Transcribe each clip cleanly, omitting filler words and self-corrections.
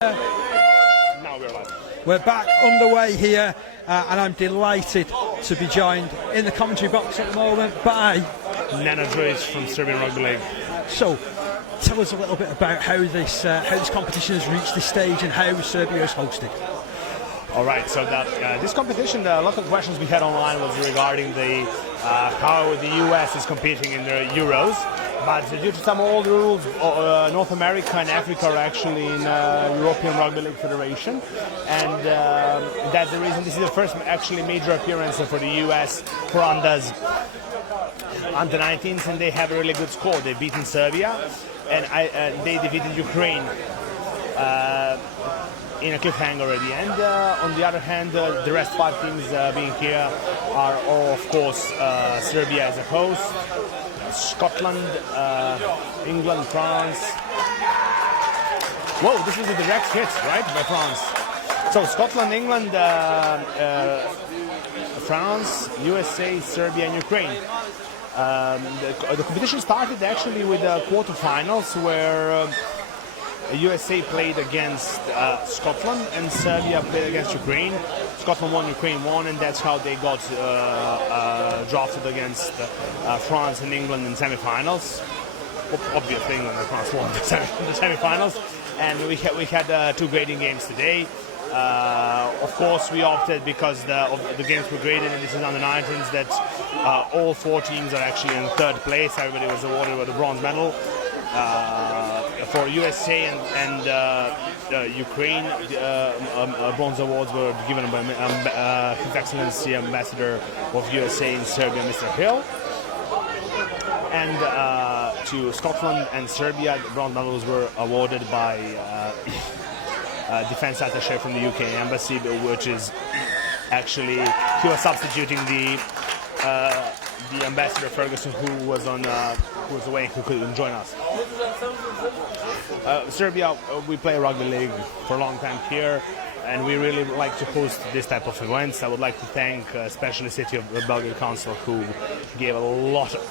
Now we're live. We're back underway here, and I'm delighted to be joined in the commentary box at the moment by Nana Joyce from Serbian Rugby League. So, tell us a little bit about how this competition has reached this stage and how Serbia is hosted. All right, so this competition, a lot of questions we had online was regarding how the US is competing in the Euros. But due to some old rules, North America and Africa are actually in European Rugby League Federation, and that's the reason this is the first actually major appearance for the US for under 19s, and they have a really good score. They've beaten Serbia, and they defeated Ukraine in a cliffhanger at the end. On the other hand, the rest 5 teams being here are all, of course, Serbia as a host, Scotland, England, France. Whoa, this was a direct hit, right, by France. So Scotland, England, France, USA, Serbia, and Ukraine. The competition started actually with the quarterfinals where USA played against Scotland and Serbia played against Ukraine. Scotland won, Ukraine won, and that's how they got drafted against France and England in semi-finals. Obviously, England and France won the semi-finals, and we had 2 grading games today. Of course, we opted because the games were graded, and this is under 19s, that all 4 teams are actually in 3rd place. Everybody was awarded with a bronze medal. For USA and Ukraine, bronze awards were given by His Excellency Ambassador of USA in Serbia, Mr. Hill. And to Scotland and Serbia, the bronze medals were awarded by Defense Attaché from the UK Embassy, which is actually, he was substituting the Ambassador Ferguson, who was away, who couldn't join us. Serbia, we play rugby league for a long time here, and we really like to host this type of events. I would like to thank especially City of Belgrade Council, who gave a lot of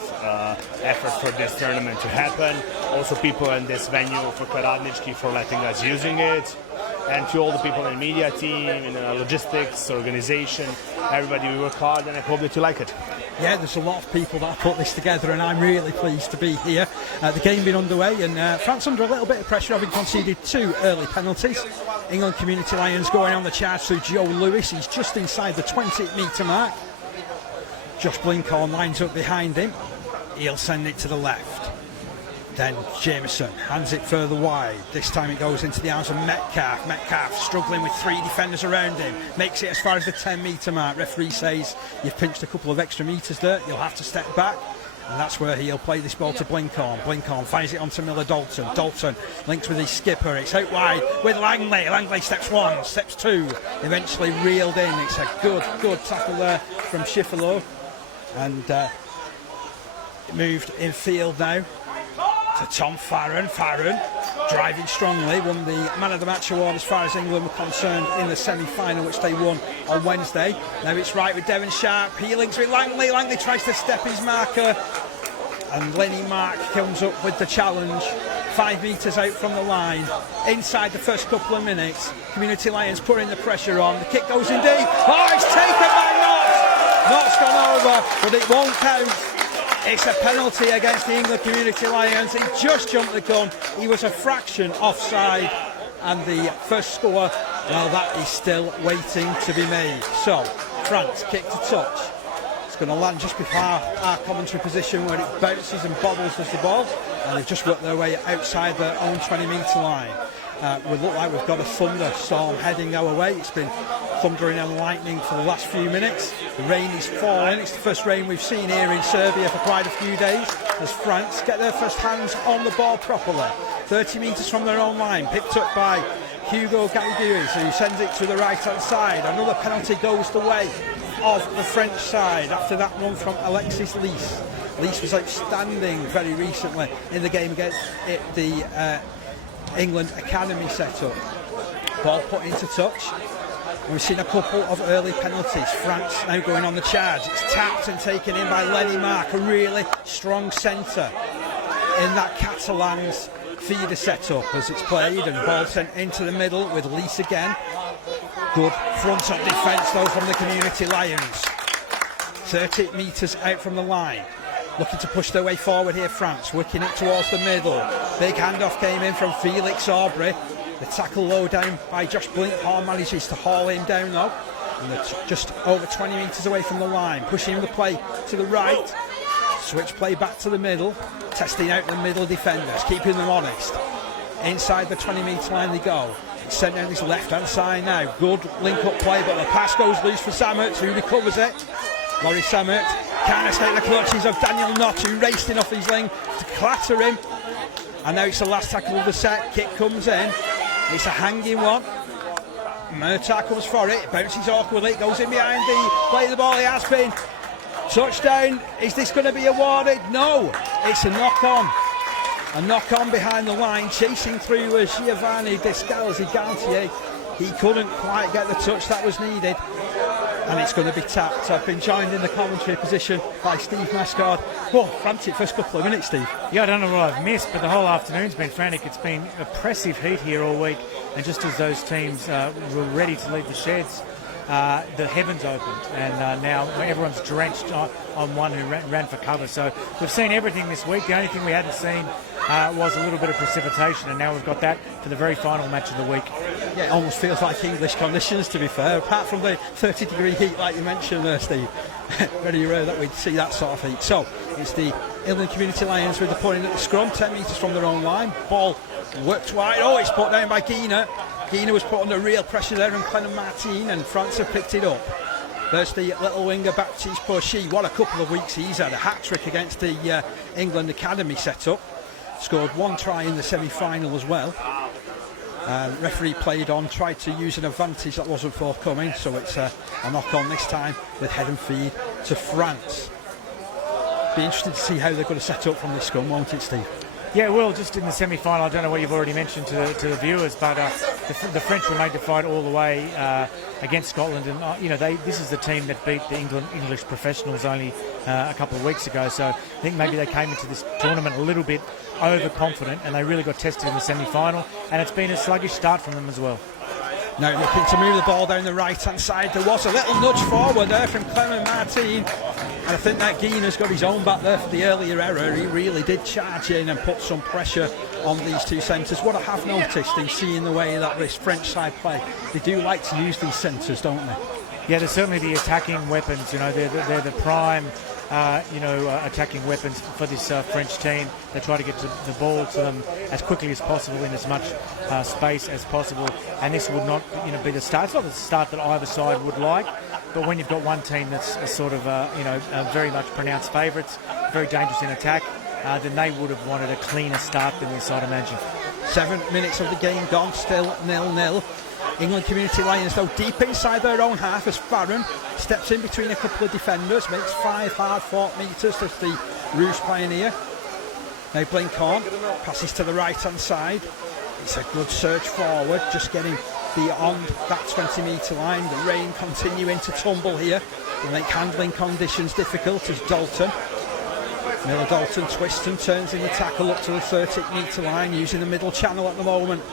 effort for this tournament to happen. Also people in this venue, for Radnički, for letting us using it. And to all the people in the media team, in logistics, organization, everybody, we work hard, and I hope that you like it. Yeah, there's a lot of people that have put this together, and I'm really pleased to be here. The game being underway, and France under a little bit of pressure, having conceded 2 early penalties. England Community Lions going on the charge through Joe Lewis. He's just inside the 20-metre mark. Josh Blinkhorn lines up behind him. He'll send it to the left. Then Jameson hands it further wide. This time it goes into the arms of Metcalf. Metcalf struggling with 3 defenders around him. Makes it as far as the 10-metre mark. Referee says you've pinched a couple of extra metres there. You'll have to step back. And that's where he'll play this ball to Blinkhorn. Blinkhorn fires it onto Miller-Dalton. Dalton links with his skipper. It's out wide with Langley. Langley steps 1, steps 2. Eventually reeled in. It's a good tackle there from Schifferlo. And it moved in field now to Tom Farron. Farron driving strongly, won the Man of the Match award as far as England were concerned in the semi-final, which they won on Wednesday. Now it's right with Devon Sharp. He links with Langley. Langley tries to step his marker, and Lenny Mark comes up with the challenge. 5 metres out from the line. Inside the first couple of minutes, Community Lions putting the pressure on. The kick goes in deep. Oh, it's taken by Knott. Knott's gone over, but it won't count. It's a penalty against the England Community Lions. He just jumped the gun. He was a fraction offside. And the first score, well, that is still waiting to be made. So, France kick to touch. It's going to land just before our commentary position, where it bounces and bobbles as the ball. And they've just worked their way outside their own 20-metre line. We look like we've got a thunderstorm heading our way. It's been thundering and lightning for the last few minutes. The rain is falling. It's the first rain we've seen here in Serbia for quite a few days, as France get their first hands on the ball properly. 30 metres from their own line, picked up by Hugo Galiguis, who sends it to the right-hand side. Another penalty goes the way of the French side after that one from Alexis Lys. Lys was outstanding very recently in the game against the England Academy setup. Ball put into touch. We've seen a couple of early penalties. France now going on the charge. It's tapped and taken in by Lenny Mark, a really strong centre in that Catalans feeder set up as it's played, and ball sent into the middle with Lease again. Good front of defence though from the Community Lions. 30 metres out from the line. Looking to push their way forward here, France, working it towards the middle. Big handoff came in from Felix Aubrey. The tackle low down by Josh Blinkhorn manages to haul him down though. And they're just over 20 metres away from the line. Pushing the play to the right. Switch play back to the middle. Testing out the middle defenders, keeping them honest. Inside the 20 metre line they go. It's sent down this left hand side now. Good link up play, but the pass goes loose for Sammert, who recovers it. Laurie Sammert can't escape the clutches of Daniel Knott, who raced in off his lane to clatter him. And now it's the last tackle of the set. Kick comes in. It's a hanging one. Murtagh comes for it. Bounces awkwardly. It goes in behind the play of the ball. It has been. Touchdown. Is this going to be awarded? No. It's a knock on. A knock on behind the line. Chasing through was Giovanni Descalzi-Gantier. He couldn't quite get the touch that was needed. And it's going to be tapped. I've been joined in the commentary position by Steve Mascard. Whoa, frantic first couple of minutes, Steve. Yeah, I don't know what I've missed, but the whole afternoon's been frantic. It's been oppressive heat here all week, and just as those teams were ready to leave the sheds, the heavens opened, and now everyone's drenched on one who ran for cover. So we've seen everything this week. The only thing we hadn't seen was a little bit of precipitation, and now we've got that for the very final match of the week. Yeah, it almost feels like English conditions, to be fair, apart from the 30-degree heat like you mentioned there, Steve. Very rare that we'd see that sort of heat. So it's the England Community Lions with the point at the scrum, 10 metres from their own line. Ball worked wide. Oh, it's put down by Guina. Guina was put under real pressure there from Clement Martin, and France have picked it up. There's the little winger Baptiste Porchy. What a couple of weeks he's had. A hat-trick against the England Academy set-up. Scored one try in the semi-final as well. Referee played on, tried to use an advantage that wasn't forthcoming, so it's a knock-on this time with head and feed to France. Be interesting to see how they're going to set up from this scrum, won't it, Steve? Yeah, well, just in the semi-final, I don't know what you've already mentioned to the viewers, but the French were made to fight all the way against Scotland, and this is the team that beat the English professionals only a couple of weeks ago. So I think maybe they came into this tournament a little bit overconfident, and they really got tested in the semi-final, and it's been a sluggish start from them as well. Now looking to move the ball down the right-hand side. There was a little nudge forward there from Clement Martin. And I think that Guina's got his own back there for the earlier error. He really did charge in and put some pressure on these two centres. What I have noticed in seeing the way that this French side play, they do like to use these centres, don't they? Yeah, they're certainly the attacking weapons. You know, they're the prime attacking weapons for this French team. They try to get the ball to them as quickly as possible in as much space as possible, and this would not be the start. It's not the start that either side would like, but when you've got one team that's a sort of very much pronounced favourites, very dangerous in attack, then they would have wanted a cleaner start than this, I'd imagine. 7 minutes of the game gone, still 0-0. England Community Lions, though, deep inside their own half as Farron steps in between a couple of defenders, makes 5 hard-fought metres as the Rouge Pioneer. Now Blinkhorn passes to the right-hand side. It's a good search forward, just getting beyond that 20-metre line. The rain continuing to tumble here to make handling conditions difficult as Dalton. Miller Dalton twists and turns in the tackle up to the 30-metre line, using the middle channel at the moment.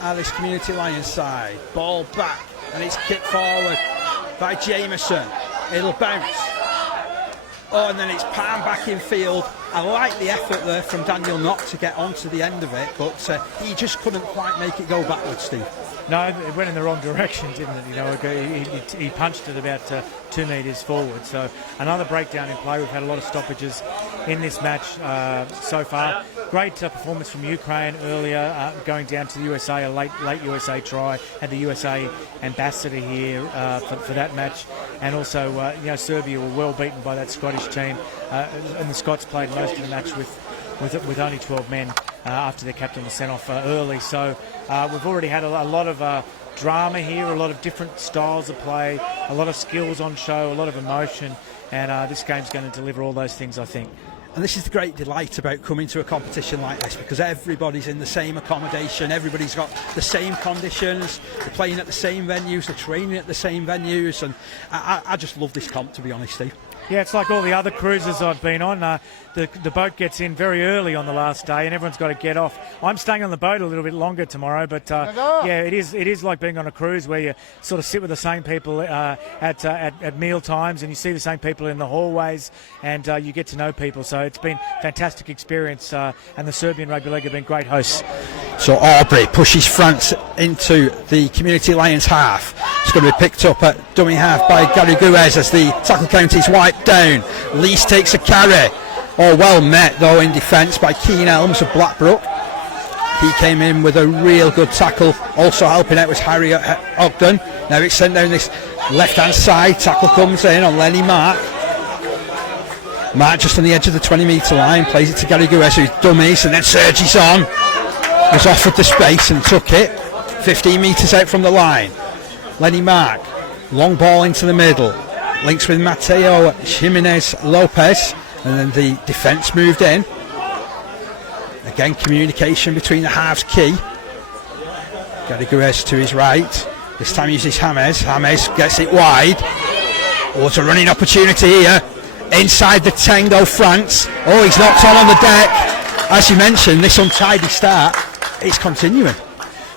Alice Community Lions side, ball back, and it's kicked forward by Jameson. It'll bounce. Oh, and then it's palmed back in field. I like the effort there from Daniel Knott to get onto the end of it, but he just couldn't quite make it go backwards, Steve. No, it went in the wrong direction, didn't it? He punched it about 2 metres forward. So another breakdown in play. We've had a lot of stoppages in this match so far. Great performance from Ukraine earlier, going down to the USA, a late USA try. Had the USA ambassador here for that match, and also Serbia were well beaten by that Scottish team, and the Scots played most of the match with only 12 men after their captain was sent off early. So we've already had a lot of drama here, a lot of different styles of play, a lot of skills on show, a lot of emotion, and this game's going to deliver all those things, I think. And this is the great delight about coming to a competition like this, because everybody's in the same accommodation, everybody's got the same conditions, they're playing at the same venues, they're training at the same venues, and I just love this comp, to be honest, Steve. Yeah, it's like all the other cruises I've been on. The boat gets in very early on the last day, and everyone's got to get off. I'm staying on the boat a little bit longer tomorrow, but yeah, it is like being on a cruise where you sort of sit with the same people at meal times, and you see the same people in the hallways, and you get to know people. So it's been a fantastic experience, and the Serbian Rugby League have been great hosts. So Aubrey pushes France into the Community Lions half. It's going to be picked up at dummy half by Gary Guez as the tackle count is wiped down. Lees takes a carry. Oh, well met though in defence by Keane Elms of Blackbrook. He came in with a real good tackle. Also helping out was Harry Ogden. Now it's sent down this left hand side. Tackle comes in on Lenny Mark. Mark just on the edge of the 20-metre line. Plays it to Gary Guez who's dummies, and then surges on. Was offered the space and took it. 15 metres out from the line. Lenny Mark. Long ball into the middle. Links with Mateo Jimenez Lopez. And then the defence moved in. Again, communication between the halves key. Gary Guez to his right. This time uses James. James gets it wide. Oh, it's a running opportunity here. Inside the 10 go France. Oh, he's knocked on the deck. As you mentioned, this untidy start is continuing.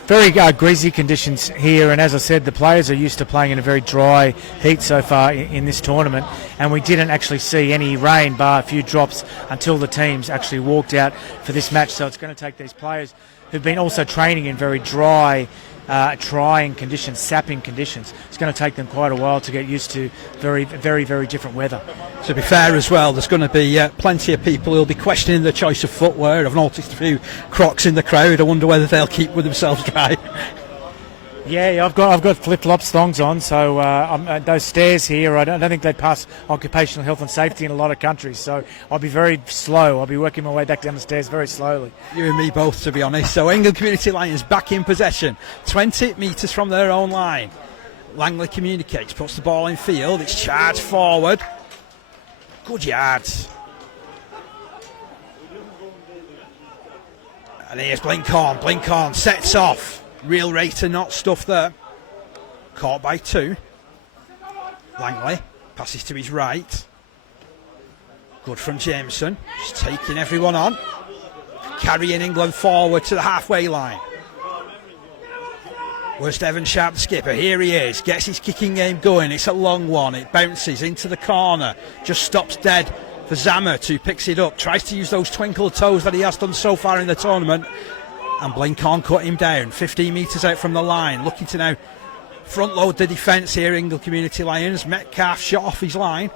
Very greasy conditions here, and as I said, the players are used to playing in a very dry heat so far in this tournament, and we didn't actually see any rain bar a few drops until the teams actually walked out for this match. So it's going to take these players who've been also training in very dry, trying conditions, sapping conditions. It's going to take them quite a while to get used to very, very, very different weather. To be fair as well, there's going to be plenty of people who'll be questioning the choice of footwear. I've noticed a few Crocs in the crowd. I wonder whether they'll keep with themselves dry. Yeah, I've got flip-flops, thongs on, so those stairs here, I don't think they pass occupational health and safety in a lot of countries, so I'll be very slow. I'll be working my way back down the stairs very slowly. You and me both, to be honest. So England Community Lions back in possession, 20 metres from their own line. Langley communicates, puts the ball in field, it's charged forward. Good yards. And here's Blinkhorn. Blinkhorn sets off. Real rate and not stuff there. Caught by two. Langley passes to his right. Good from Jameson. Just taking everyone on. Carrying England forward to the halfway line. Where's Devon Sharp, the skipper? Here he is. Gets his kicking game going. It's a long one. It bounces into the corner. Just stops dead for Zammert, who picks it up. Tries to use those twinkle toes that he has done so far in the tournament. And Blinkhorn cut him down. 15 metres out from the line. Looking to now front load the defence here, England Community Lions. Metcalf shot off his line.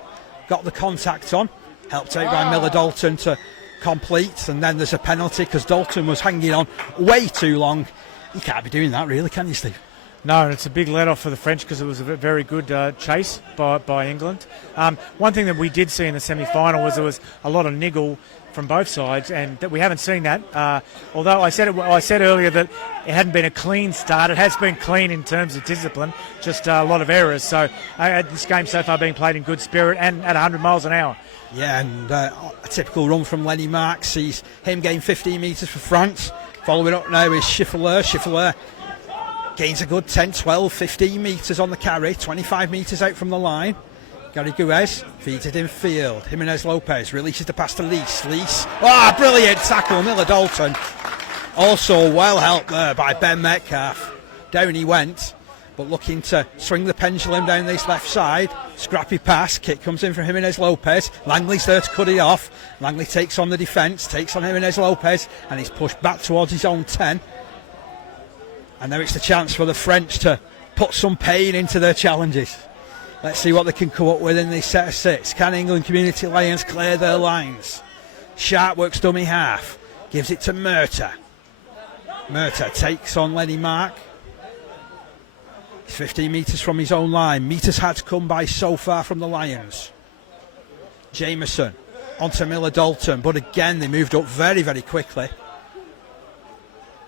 Got the contact on. Helped out by Miller Dalton to complete. And then there's a penalty because Dalton was hanging on way too long. You can't be doing that, really, can you, Steve? No, and it's a big let-off for the French because it was a very good chase by England. One thing that we did see in the semi-final was there was a lot of niggle from both sides, and that we haven't seen that. Although I said earlier that it hadn't been a clean start. It has been clean in terms of discipline, just a lot of errors. So this game so far being played in good spirit and at 100 miles an hour. Yeah, and a typical run from Lenny Mark sees him gain 15 metres for France. Following up now is Schiffeler. Schiffeler gains a good 10, 12, 15 metres on the carry, 25 metres out from the line. Gary Guez feeds it in field. Jimenez Lopez releases the pass to Lees. Lees, brilliant tackle, Miller Dalton. Also well helped there by Ben Metcalf. Down he went, but looking to swing the pendulum down this left side. Scrappy pass, kick comes in from Jimenez Lopez. Langley's there to cut it off. Langley takes on the defence, takes on Jimenez Lopez, and he's pushed back towards his own 10. And now it's the chance for the French to put some pain into their challenges. Let's see what they can come up with in this set of six. Can England Community Lions clear their lines? Sharp works dummy half. Gives it to Murtagh. Murtagh takes on Lenny Mark. He's 15 metres from his own line. Metres had to come by so far from the Lions. Jameson onto Miller Dalton. But again, they moved up very, very quickly.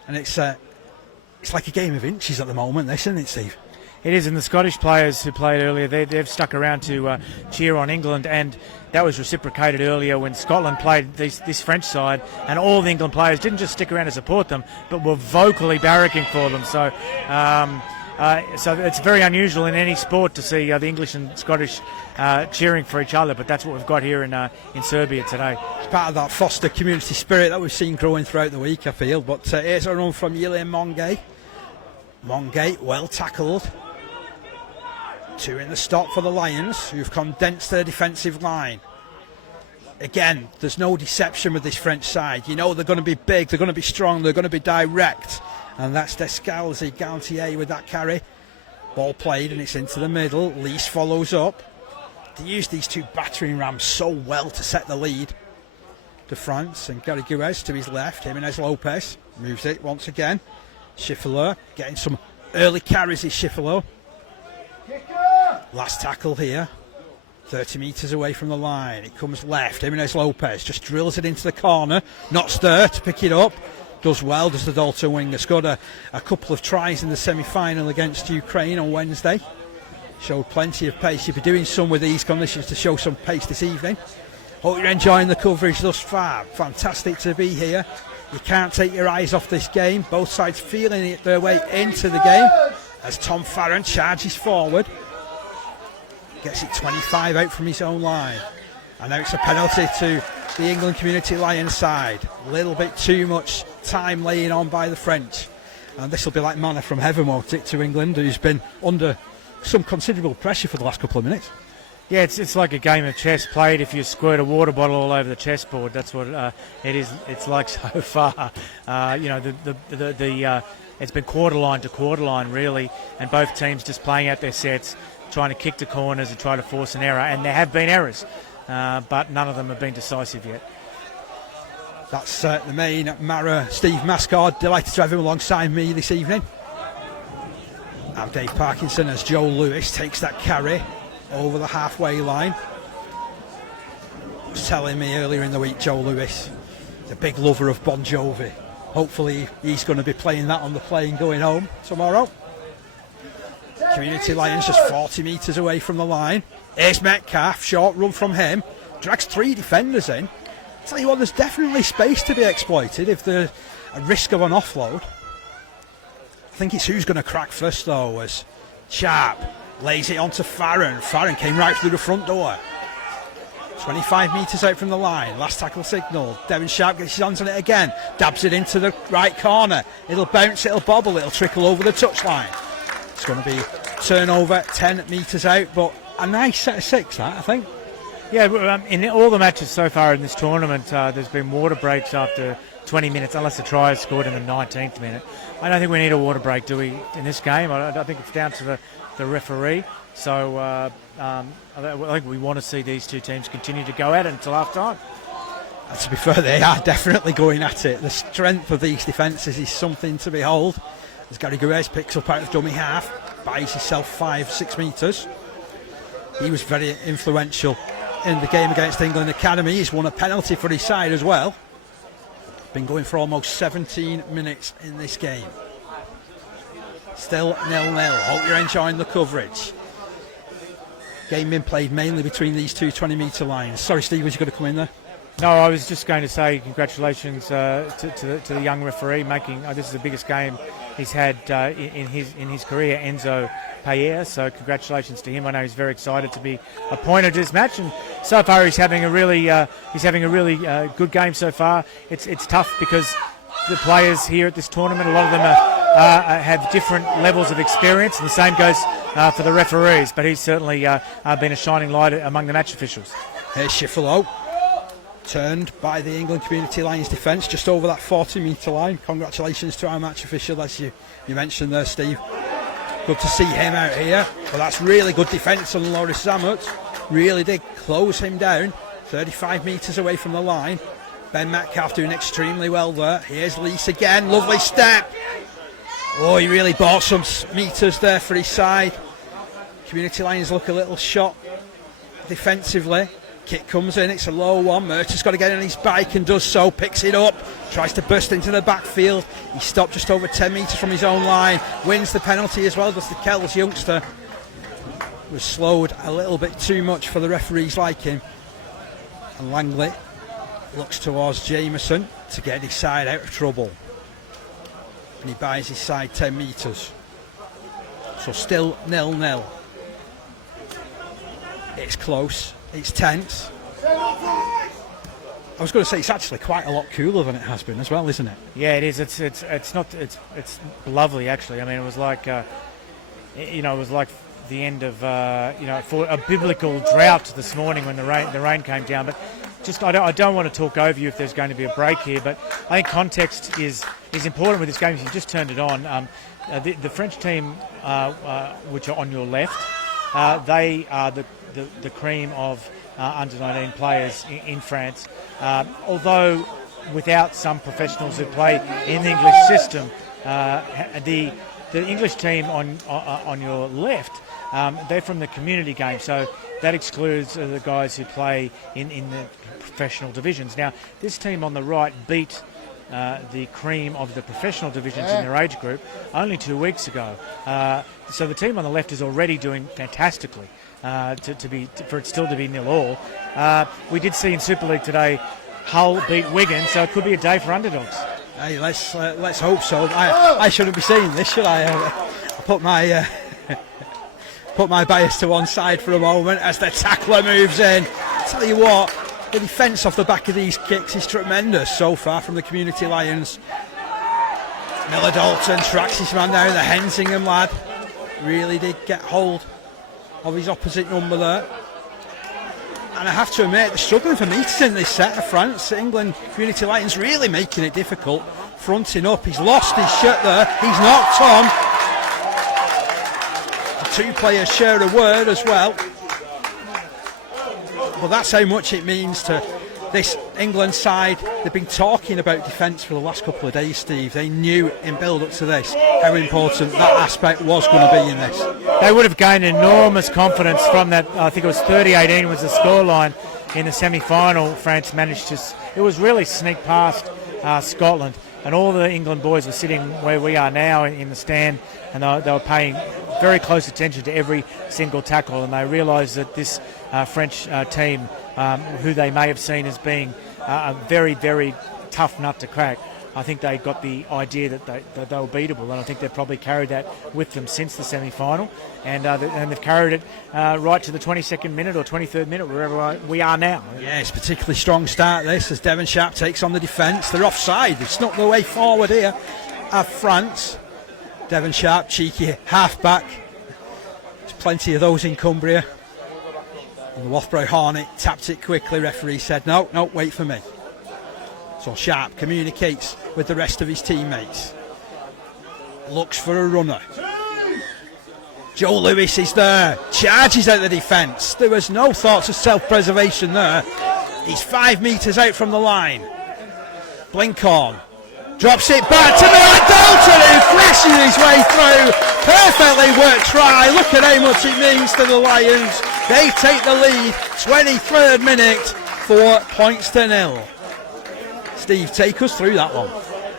And it's like a game of inches at the moment, isn't it, Steve? It is, and the Scottish players who played earlier, they've stuck around to cheer on England, and that was reciprocated earlier when Scotland played this French side, and all the England players didn't just stick around to support them, but were vocally barracking for them. So So it's very unusual in any sport to see the English and Scottish cheering for each other, but that's what we've got here in Serbia today. It's part of that foster community spirit that we've seen growing throughout the week, I feel. But here's a run from Yilin Mongay. Mongay, well tackled. 2 in the stop for the Lions, who've condensed their defensive line. Again, there's no deception with this French side. You know they're going to be big, they're going to be strong, they're going to be direct. And that's Descalzi, Gantier with that carry. Ball played and it's into the middle. Lees follows up. They use these 2 battering rams so well to set the lead to France. And Garrigues to his left. Jimenez Lopez moves it once again. Schiffeler getting some early carries is Schiffeler. Last tackle here. 30 metres away from the line. It comes left. Jimenez Lopez just drills it into the corner. Not Stir to pick it up. Does well, does the Dalton winger. Scored a couple of tries in the semi-final against Ukraine on Wednesday. Showed plenty of pace. You'll be doing some with these conditions to show some pace this evening. Hope you're enjoying the coverage thus far. Fantastic to be here. You can't take your eyes off this game. Both sides feeling it their way into the game as Tom Farron charges forward. Gets it 25 out from his own line. And now it's a penalty to the England Community Lions side. A little bit too much time laying on by the French. And this will be like manna from heaven, won't it, to England, who's been under some considerable pressure for the last couple of minutes. Yeah, it's like a game of chess played if you squirt a water bottle all over the chessboard. That's what it is. It's like so far. It's been quarter line to quarter line really, and both teams just playing out their sets, trying to kick to corners and try to force an error. And there have been errors, but none of them have been decisive yet. That's the main Mara, Steve Mascard. Delighted to have him alongside me this evening. I'm Dave Parkinson as Joe Lewis takes that carry over the halfway line. Was telling me earlier in the week, Joe Lewis, the big lover of Bon Jovi. Hopefully he's going to be playing that on the plane going home tomorrow. Community Lions just 40 metres away from the line. Here's Metcalf, short run from him. Drags 3 defenders in. Tell you what, there's definitely space to be exploited if there's a risk of an offload. I think it's who's going to crack first though, as Sharp lays it onto Farron. Farron came right through the front door. 25 metres out from the line. Last tackle signal. Devon Sharp gets his hands on it again. Dabs it into the right corner. It'll bounce, it'll bobble, it'll trickle over the touchline. It's going to be turnover 10 metres out, but a nice set of 6 that, I think. Yeah, in all the matches so far in this tournament, there's been water breaks after 20 minutes, unless the try is scored in the 19th minute. I don't think we need a water break, do we, in this game? I think it's down to the referee. So I think we want to see these 2 teams continue to go at it until half time. And to be fair, they are definitely going at it. The strength of these defences is something to behold. As Garrigues picks up out of dummy half, buys himself 5-6 metres. He was very influential in the game against England Academy. He's won a penalty for his side as well. Been going for almost 17 minutes in this game. Still 0-0. Hope you're enjoying the coverage. Game being played mainly between these 2 20-metre lines. Sorry, Steve, was you going to come in there? No, I was just going to say congratulations to the young referee making. This is the biggest game he's had in his career, Enzo Payer. So congratulations to him. I know he's very excited to be appointed to this match, and so far he's having a really good game so far. It's tough because the players here at this tournament, a lot of them have different levels of experience, and the same goes for the referees. But he's certainly been a shining light among the match officials. Here's Schiffelow. Turned by the England Community Lions defence just over that 40-metre line. Congratulations to our match official, as you mentioned there, Steve. Good to see him out here. But that's really good defence on Loris Zammut. Really did close him down. 35 metres away from the line. Ben Metcalf doing extremely well there. Here's Lees again. Lovely step. Oh, he really bought some metres there for his side. Community Lions look a little shot defensively. Kick comes in, it's a low one. Murtagh's got to get on his bike and does so, picks it up, tries to burst into the backfield. He stopped just over 10 metres from his own line, wins the penalty as well, does the Kells youngster. Was slowed a little bit too much for the referee's liking. And Langley looks towards Jameson to get his side out of trouble. And he buys his side 10 metres. So still 0-0. It's close, it's tense. I was going to say it's actually quite a lot cooler than it has been as well, isn't it? Yeah, it is. It's lovely actually. I mean, it was like it was like the end of for a biblical drought this morning when the rain came down. But just I don't want to talk over you if there's going to be a break here. But I think context is important with this game. If you just turned it on, the French team, which are on your left, they are the cream of under-19 players in France. Although without some professionals who play in the English system, the English team on your left, they're from the community game, so that excludes the guys who play in the professional divisions. Now, this team on the right beat the cream of the professional divisions in their age group only 2 weeks ago. So the team on the left is already doing fantastically for it still to be 0-0. We did see in Super League today Hull beat Wigan, so it could be a day for underdogs. Hey, let's hope so. I shouldn't be saying this, should I? I put my put my bias to one side for a moment as the tackler moves in. Tell you what, the defence off the back of these kicks is tremendous so far from the Community Lions. Miller Dalton tracks his man down, the Hensingham lad. Really did get hold of his opposite number there. And I have to admit, they're struggling for meters in this set of France. England Community Lions really making it difficult. Fronting up, he's lost his shirt there. He's knocked on. The two players share a word as well. But that's how much it means to this England side. They've been talking about defence for the last couple of days, Steve. They knew in build-up to this how important that aspect was going to be in this. They would have gained enormous confidence from that. I think it was 30-18 was the scoreline in the semi-final. France managed to, it was really sneak past Scotland, and all the England boys were sitting where we are now in the stand, and they were paying very close attention to every single tackle, and they realised that this French team, who they may have seen as being a very, very tough nut to crack, I think they got the idea that they were beatable, and I think they've probably carried that with them since the semi-final, and they've carried it right to the 22nd minute or 23rd minute, wherever we are now. Yeah, it's a particularly strong start, this, as Devon Sharp takes on the defence. They're offside. They've snuck their way forward here of France. Devon Sharp, cheeky half-back. There's plenty of those in Cumbria. And the Loughborough Hornet tapped it quickly. Referee said, no, wait for me. So Sharp communicates with the rest of his teammates. Looks for a runner. Joe Lewis is there. Charges at the defence. There was no thoughts of self-preservation there. He's 5 metres out from the line. Blinkhorn drops it back to Miller Dalton, who flashes his way through. Perfectly worked try. Look at how much it means to the Lions. They take the lead. 23rd minute, 4 points to 0. Steve, take us through that one.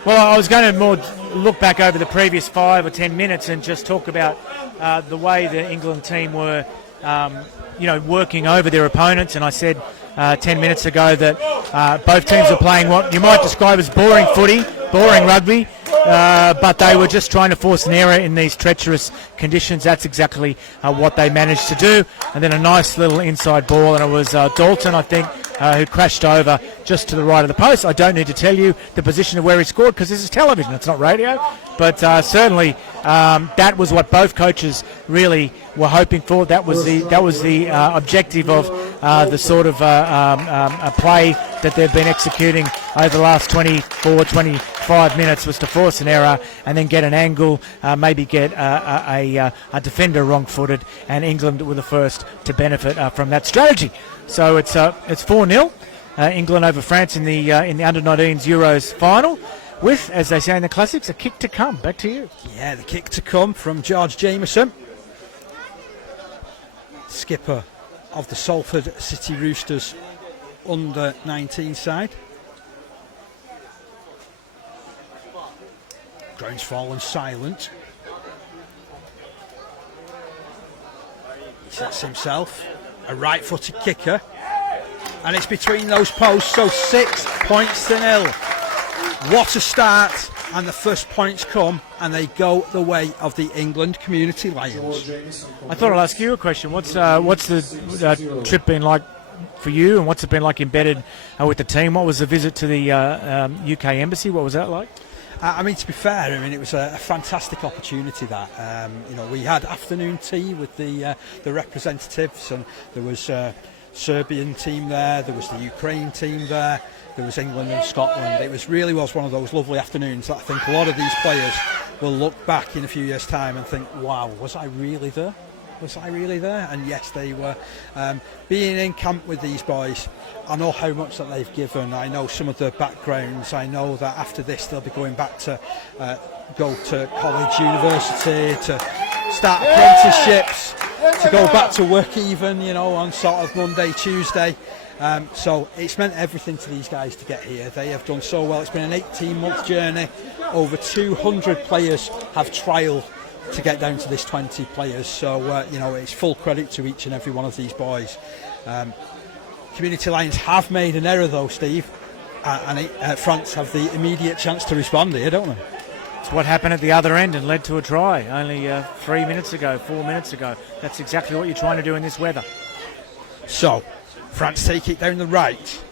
Well, I was going to more look back over the previous 5 or 10 minutes and just talk about the way the England team were, working over their opponents. And I said 10 minutes ago that both teams were playing what you might describe as boring footy, boring rugby, but they were just trying to force an error in these treacherous conditions. That's exactly what they managed to do. And then a nice little inside ball, and it was Dalton, I think, who crashed over just to the right of the post. I don't need to tell you the position of where he scored because this is television, it's not radio. But certainly that was what both coaches really were hoping for. That was the objective of the sort of play that they've been executing over the last 24, 25 minutes, was to force an error and then get an angle, maybe get a defender wrong-footed, and England were the first to benefit from that strategy. So it's 4-0, England over France in the under-19s Euros final, with, as they say in the classics, a kick to come. Back to you. Yeah, the kick to come from George Jameson, skipper of the Salford City Roosters under-19 side. Ground's fallen silent. He sets himself a right-footed kicker, and it's between those posts, so 6 points to 0. What a start and the first points come, and they go the way of the England Community Lions. I thought I'd ask you a question. What's the trip been like for you, and what's it been like embedded with the team? What was the visit to the UK Embassy? What was that like? I mean, to be fair, it was a fantastic opportunity. That we had afternoon tea with the representatives, and there was a Serbian team there was the Ukraine team there was England and Scotland. It was one of those lovely afternoons that I think a lot of these players will look back in a few years' time and think, wow, was I really there? And yes, they were. Being in camp with these boys, I know how much that they've given. I know some of their backgrounds. I know that after this they'll be going back to go to college, university, to start apprenticeships, to go back to work even, on sort of Monday, Tuesday. So it's meant everything to these guys to get here. They have done so well. It's been an 18-month journey. Over 200 players have trialled to get down to this 20 players. So, it's full credit to each and every one of these boys. Community Lions have made an error though, Steve, and France have the immediate chance to respond here, don't they? It's what happened at the other end and led to a try only 4 minutes ago. That's exactly what you're trying to do in this weather. So, France take it down the right,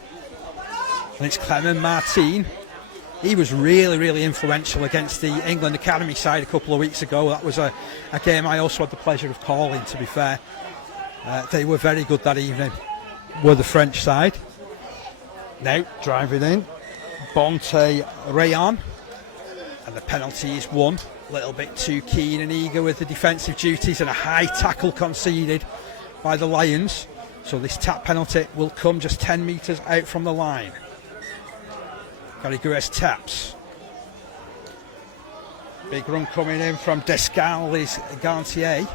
and it's Clement Martin. He was really, really influential against the England Academy side a couple of weeks ago. That was a game I also had the pleasure of calling, to be fair. They were very good that evening, were the French side. Now, driving in, Bonte Rayon, and the penalty is won. A little bit too keen and eager with the defensive duties, and a high tackle conceded by the Lions. So this tap penalty will come just 10 metres out from the line. Garrigues taps. Big run coming in from Descalzi Gantier.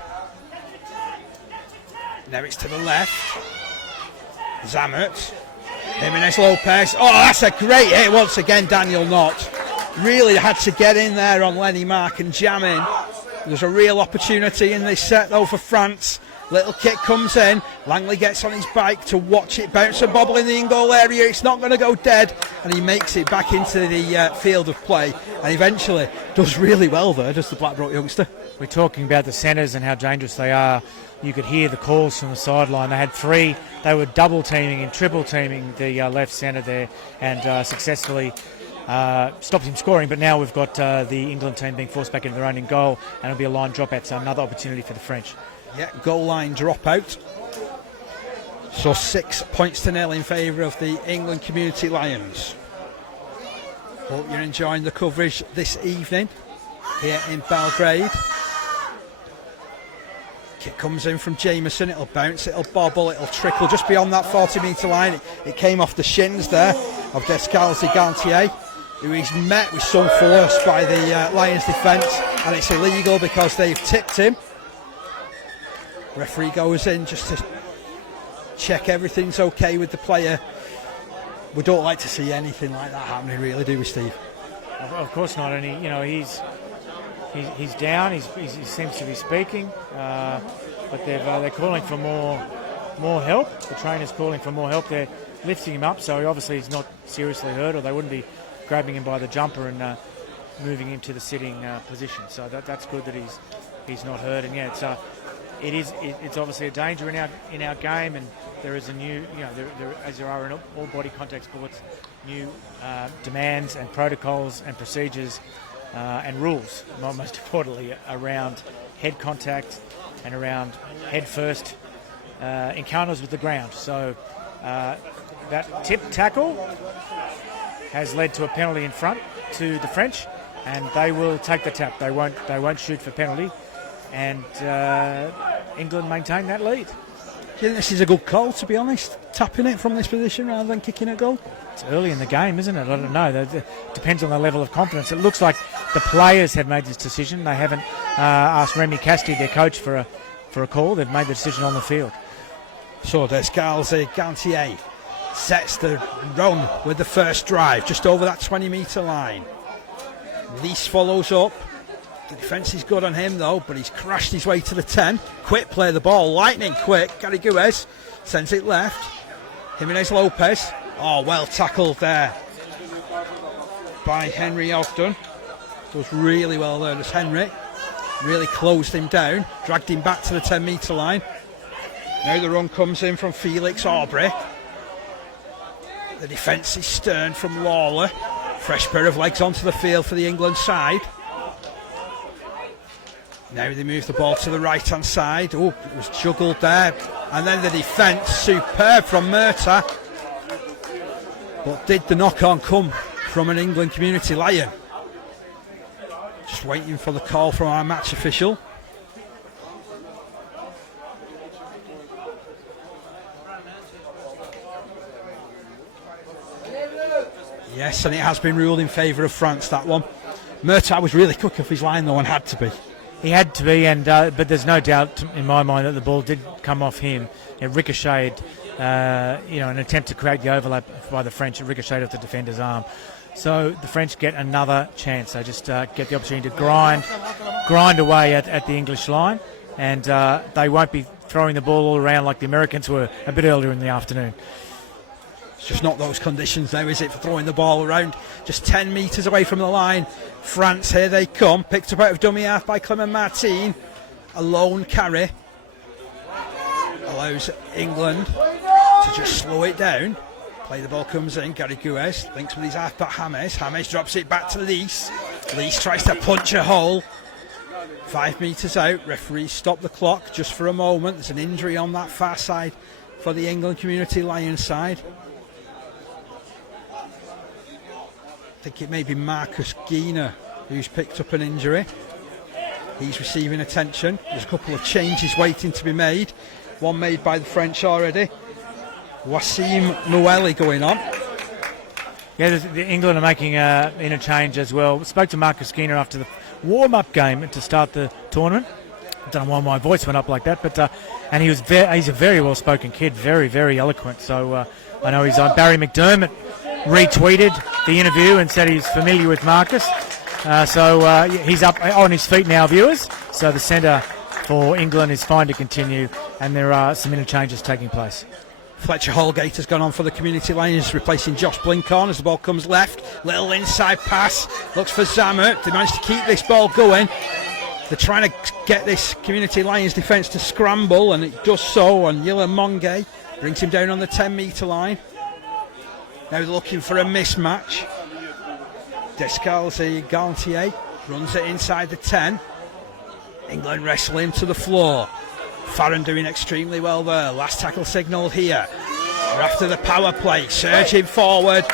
Now it's to the left. Zammert. Jimenez Lopez. Oh, that's a great hit once again, Daniel Knott. Really had to get in there on Lenny Mark and jam in. There's a real opportunity in this set though for France. Little kick comes in. Langley gets on his bike to watch it bounce and bobble in the in-goal area. It's not going to go dead, and he makes it back into the field of play, and eventually does really well there, does the Blackbrook youngster. We're talking about the centres and how dangerous they are. You could hear the calls from the sideline. They had three. They were double teaming and triple teaming the left centre there, and successfully stopped him scoring. But now we've got the England team being forced back into their own in goal, and it'll be a line dropout, so another opportunity for the French. Yeah, goal line dropout. So 6-0 in favour of the England Community Lions. Hope you're enjoying the coverage this evening here in Belgrade. Kick comes in from Jameson. It'll bounce, it'll bobble, it'll trickle just beyond that 40-metre line. It came off the shins there of Descalzi Gantier, who is met with some force by the Lions defence, and it's illegal because they've tipped him. Referee goes in just to check everything's okay with the player. We don't like to see anything like that happening, really, do we, Steve? Of course not. And he's down. He seems to be speaking, but they're calling for more help. The trainer's calling for more help. They're lifting him up, so he obviously is not seriously hurt, or they wouldn't be grabbing him by the jumper and moving him to the sitting position. So that's good that he's not hurt. And yeah, it's obviously a danger in our game, and there is a new, as there are in all body contact sports, new demands and protocols and procedures and rules, most importantly, around head contact and around head first encounters with the ground. So that tip tackle has led to a penalty in front to the French, and they will take the tap. They won't shoot for penalty. And England maintain that lead. Do you think this is a good call, to be honest? Tapping it from this position rather than kicking a goal? It's early in the game, isn't it? I don't know. It depends on the level of confidence. It looks like the players have made this decision. They haven't asked Remy Casti, their coach, for a call. They've made the decision on the field. So Descalzi Gantier sets the run with the first drive, just over that 20-metre line. Lees follows up. The defence is good on him though, but he's crashed his way to the 10. Quick play the ball, lightning quick. Garrigues sends it left. Jimenez Lopez. Oh, well tackled there by Henry Ogden. Does really well there as Henry. Really closed him down, dragged him back to the 10-metre line. Now the run comes in from Felix Aubrey. The defence is stern from Lawler. Fresh pair of legs onto the field for the England side. Now they move the ball to the right-hand side. Oh, it was juggled there. And then the defence, superb from Murtagh. But did the knock-on come from an England community Lion? Just waiting for the call from our match official. Yes, and it has been ruled in favour of France, that one. Murtagh was really quick off his line though, and had to be. He had to be, and but there's no doubt in my mind that the ball did come off him. It ricocheted, an attempt to create the overlap by the French. It ricocheted off the defender's arm. So the French get another chance. They just get the opportunity to grind away at the English line, and they won't be throwing the ball all around like the Americans were a bit earlier in the afternoon. It's just not those conditions now, is it, for throwing the ball around? Just 10 metres away from the line. France, here they come. Picked up out of dummy half by Clement Martin. A lone carry. Allows England to just slow it down. Play the ball comes in. Gary Guez links with his half-back James. James drops it back to Lees. Lees tries to punch a hole. 5 metres out. Referees stop the clock just for a moment. There's an injury on that far side for the England Community Lions side. I think it may be Marcus Giener who's picked up an injury. He's receiving attention. There's a couple of changes waiting to be made. One made by the French already. Wassim Moueli going on. Yeah, England are making an interchange as well. Spoke to Marcus Giener after the warm-up game to start the tournament. I don't know why my voice went up like that, but and he's a very well-spoken kid, very, very eloquent. So I know he's on. Barry McDermott retweeted the interview and said he's familiar with Marcus. So he's up on his feet now, viewers. So the centre for England is fine to continue, and there are some interchanges taking place. Fletcher Holgate has gone on for the Community Lions, replacing Josh Blinkhorn as the ball comes left. Little inside pass, looks for Zammert. They managed to keep this ball going. They're trying to get this Community Lions defence to scramble, and it does so, and Yila Monge brings him down on the 10-metre line. Now they're looking for a mismatch. Descalzi Gantier runs it inside the 10. England wrestle him to the floor. Farron doing extremely well there. Last tackle signalled here. We're after the power play. Surging forward.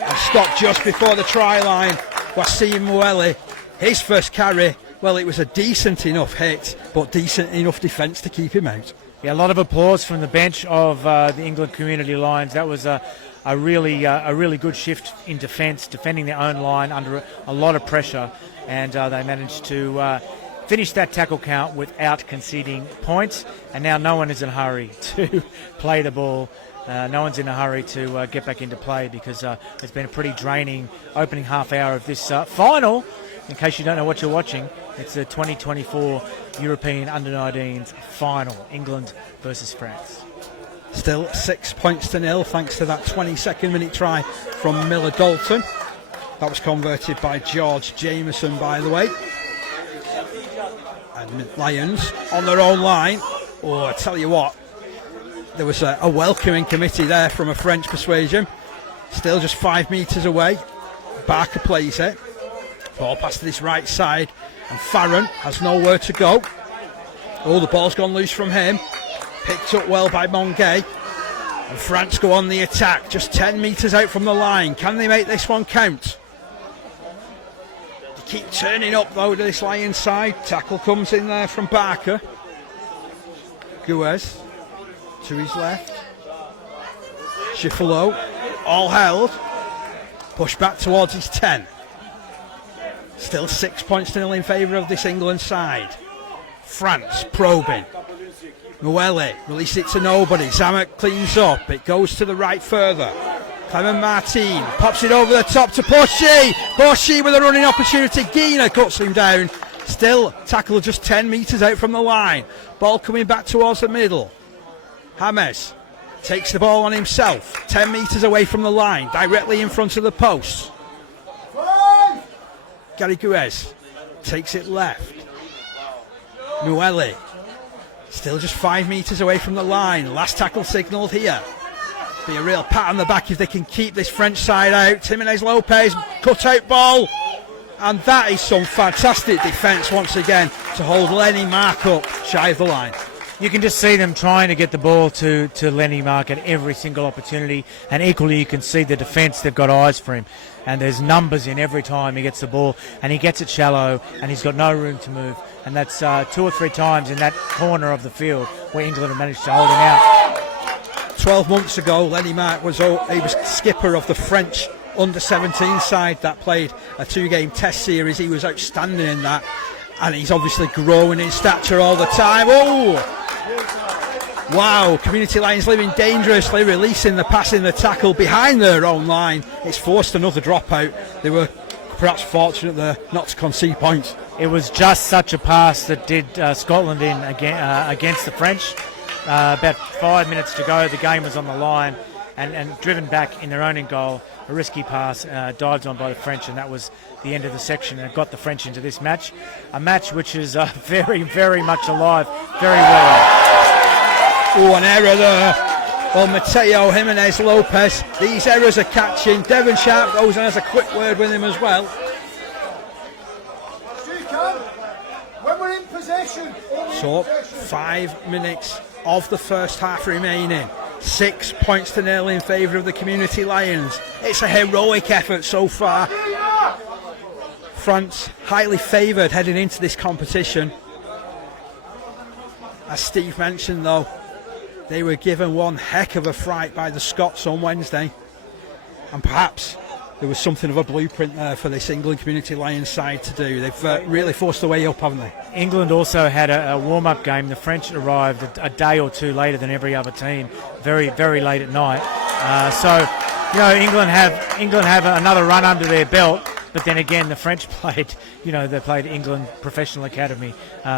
And stopped just before the try line. Wassim Moueli. His first carry. Well, it was a decent enough hit, but decent enough defence to keep him out. Yeah, a lot of applause from the bench of the England Community Lions. That was a really good shift in defence, defending their own line under a lot of pressure, and they managed to finish that tackle count without conceding points. And now no one is in a hurry to play the ball. No one's in a hurry to get back into play, because it's been a pretty draining opening half hour of this final. In case you don't know what you're watching, it's the 2024 European Under-19s final, England versus France. Still 6-0 thanks to that 22nd minute try from Miller Dalton. That was converted by George Jameson, by the way. And Lions on their own line. Oh, I tell you what, there was a welcoming committee there from a French persuasion. Still just 5 metres away. Barker plays it. Ball past to this right side, and Farron has nowhere to go. Oh, the ball's gone loose from him. Picked up well by Monge. And France go on the attack, just 10 metres out from the line. Can they make this one count? They keep turning up though to this Lions side. Tackle comes in there from Barker. Guez to his left. Schifolo, all held. Push back towards his 10. Still 6-0 in favour of this England side. France probing. Moueli released it to nobody. Zammert cleans up. It goes to the right further. Clement Martin pops it over the top to Boschi. Boschi with a running opportunity. Giener cuts him down. Still tackle just 10 metres out from the line. Ball coming back towards the middle. James takes the ball on himself. 10 metres away from the line. Directly in front of the post. Gary Guez takes it left. Mueli still just 5 metres away from the line. Last tackle signalled here. Be a real pat on the back if they can keep this French side out. Jimenez Lopez, cut out ball. And that is some fantastic defence once again to hold Lenny Mark up shy of the line. You can just see them trying to get the ball to Lenny Mark at every single opportunity, and equally you can see the defence, they've got eyes for him, and there's numbers in every time he gets the ball, and he gets it shallow and he's got no room to move, and that's 2 or 3 times in that corner of the field where England have managed to hold him out. 12 months ago, Lenny Mark was skipper of the French under-17 side that played a 2-game test series. He was outstanding in that, and he's obviously growing in stature all the time. Oh! Wow, Community Lions living dangerously, releasing the pass in the tackle behind their own line. It's forced another dropout. They were perhaps fortunate there not to concede points. It was just such a pass that did Scotland in against the French. About 5 minutes to go, the game was on the line, and driven back in their own end goal. A risky pass, dived on by the French, and that was the end of the section, and it got the French into this match. A match which is very, very much alive, very well. Oh, an error there. Well, Mateo Jimenez Lopez, these errors are catching. Devon Sharp goes and has a quick word with him as well. When we're in possession. So, 5 minutes of the first half remaining. 6 points to 0 in favour of the Community Lions. It's a heroic effort so far. France highly favoured heading into this competition. As Steve mentioned though, they were given one heck of a fright by the Scots on Wednesday, and perhaps there was something of a blueprint there for this England Community Lions side to do. They've really forced their way up, haven't they? England also had a warm-up game. The French arrived a day or two later than every other team, very, very late at night. So, you know, England have another run under their belt. But then again, the French played, they played England Professional Academy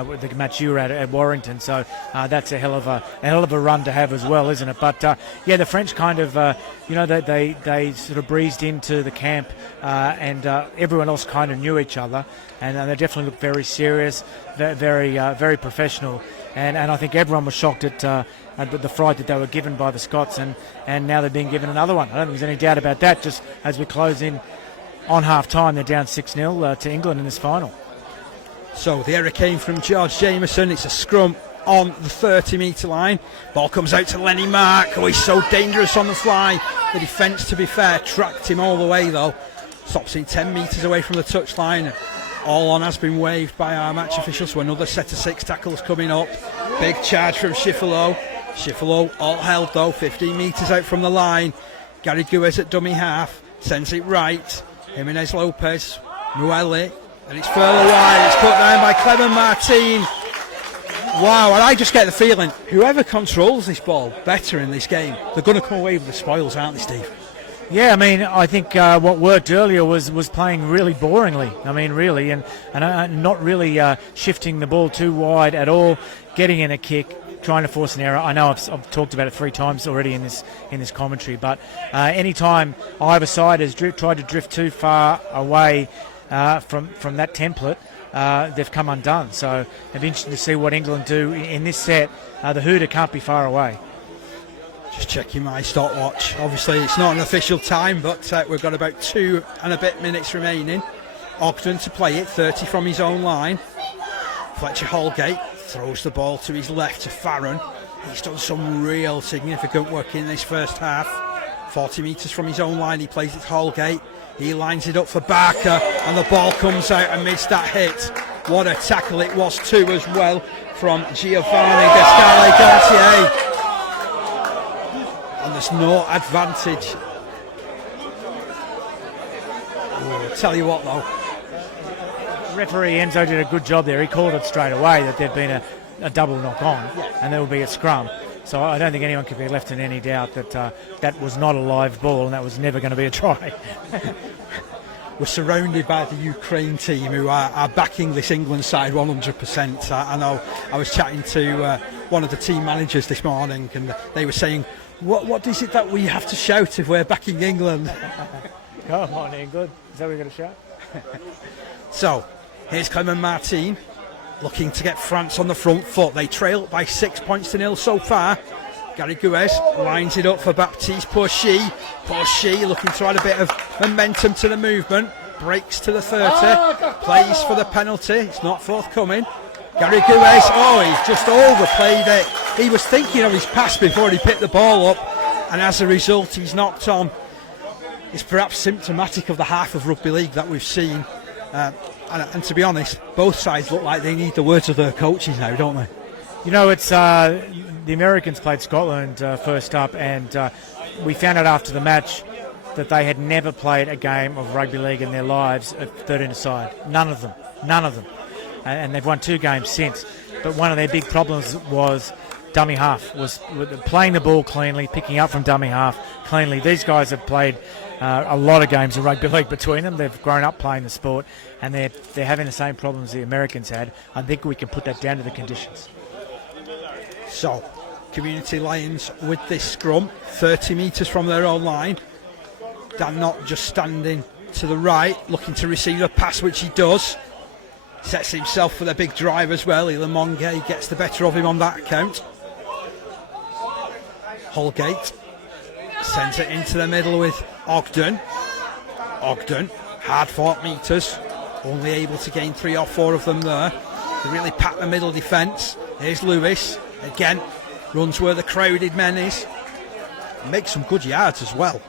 with the match you were at Warrington. So that's a hell of a run to have as well, isn't it? But the French kind of, they sort of breezed into the camp, and everyone else kind of knew each other, and they definitely looked very serious, very professional. And I think everyone was shocked at the fright that they were given by the Scots, and now they're being given another one. I don't think there's any doubt about that. Just as we close in on half-time, they're down 6-0 to England in this final. So the error came from George Jameson. It's a scrum on the 30-metre line. Ball comes out to Lenny Mark. Oh, he's so dangerous on the fly. The defence, to be fair, tracked him all the way, though. Stops him 10 metres away from the touchline. All on has been waved by our match officials, so another set of 6 tackles coming up. Big charge from Schifolo. Schifolo all held, though, 15 metres out from the line. Gary Guez at dummy half. Sends it right. Jimenez Lopez, Mueli, and it's further wide. It's put down by Clement Martin. Wow, and I just get the feeling whoever controls this ball better in this game, they're going to come away with the spoils, aren't they, Steve? Yeah, I mean, I think what worked earlier was playing really boringly. I mean, really, and not really shifting the ball too wide at all, getting in a kick, trying to force an error. I know I've talked about it 3 times already in this commentary, but any time either side has tried to drift too far away from that template, they've come undone. So it'll be interesting to see what England do in this set. The Hooter can't be far away. Just checking my stopwatch. Obviously, it's not an official time, but we've got about 2 and a bit minutes remaining. Ogden to play it, 30 from his own line. Fletcher Holgate throws the ball to his left to Farron. He's done some real significant work in this first half. 40 metres from his own line, he plays it to Holgate. He lines it up for Barker, and the ball comes out amidst that hit. What a tackle it was too as well from Giovanni Gascale-Gantier. And there's no advantage. Oh, I'll tell you what though, Referee Enzo did a good job there. He called it straight away that there'd been a double knock on, and there would be a scrum. So I don't think anyone could be left in any doubt that that was not a live ball and that was never going to be a try. We're surrounded by the Ukraine team who are backing this England side 100%. I know I was chatting to one of the team managers this morning, and they were saying, what is it that we have to shout if we're backing England? Come on, England. Is that what we're going to shout? So, here's Clement Martin looking to get France on the front foot. They trail by 6 points to 0 so far. Gary Guez lines it up for Baptiste Pourchy. Pourchy looking to add a bit of momentum to the movement. Breaks to the 30. Plays for the penalty. It's not forthcoming. Gary Guez, he's just overplayed it. He was thinking of his pass before he picked the ball up, and as a result he's knocked on. It's perhaps symptomatic of the half of rugby league that we've seen. And to be honest, both sides look like they need the words of their coaches now, don't they? You know, it's the Americans played Scotland first up, and we found out after the match that they had never played a game of rugby league in their lives at 13-a-side. None of them. And they've won 2 games since. But one of their big problems was dummy half, was playing the ball cleanly, picking up from dummy half cleanly. These guys have played a lot of games of rugby league between them. They've grown up playing the sport, and they're having the same problems the Americans had. I think we can put that down to the conditions. So, Community Lions with this scrum, 30 metres from their own line. Dan Knott just standing to the right, looking to receive a pass, which he does. Sets himself for the big drive as well. Elan Mongay gets the better of him on that account. Holgate sends it into the middle with Ogden. Ogden, hard fought metres, only able to gain 3 or 4 of them there. They really pack the middle defence. Here's Lewis, again, runs where the crowded men is. Makes some good yards as well.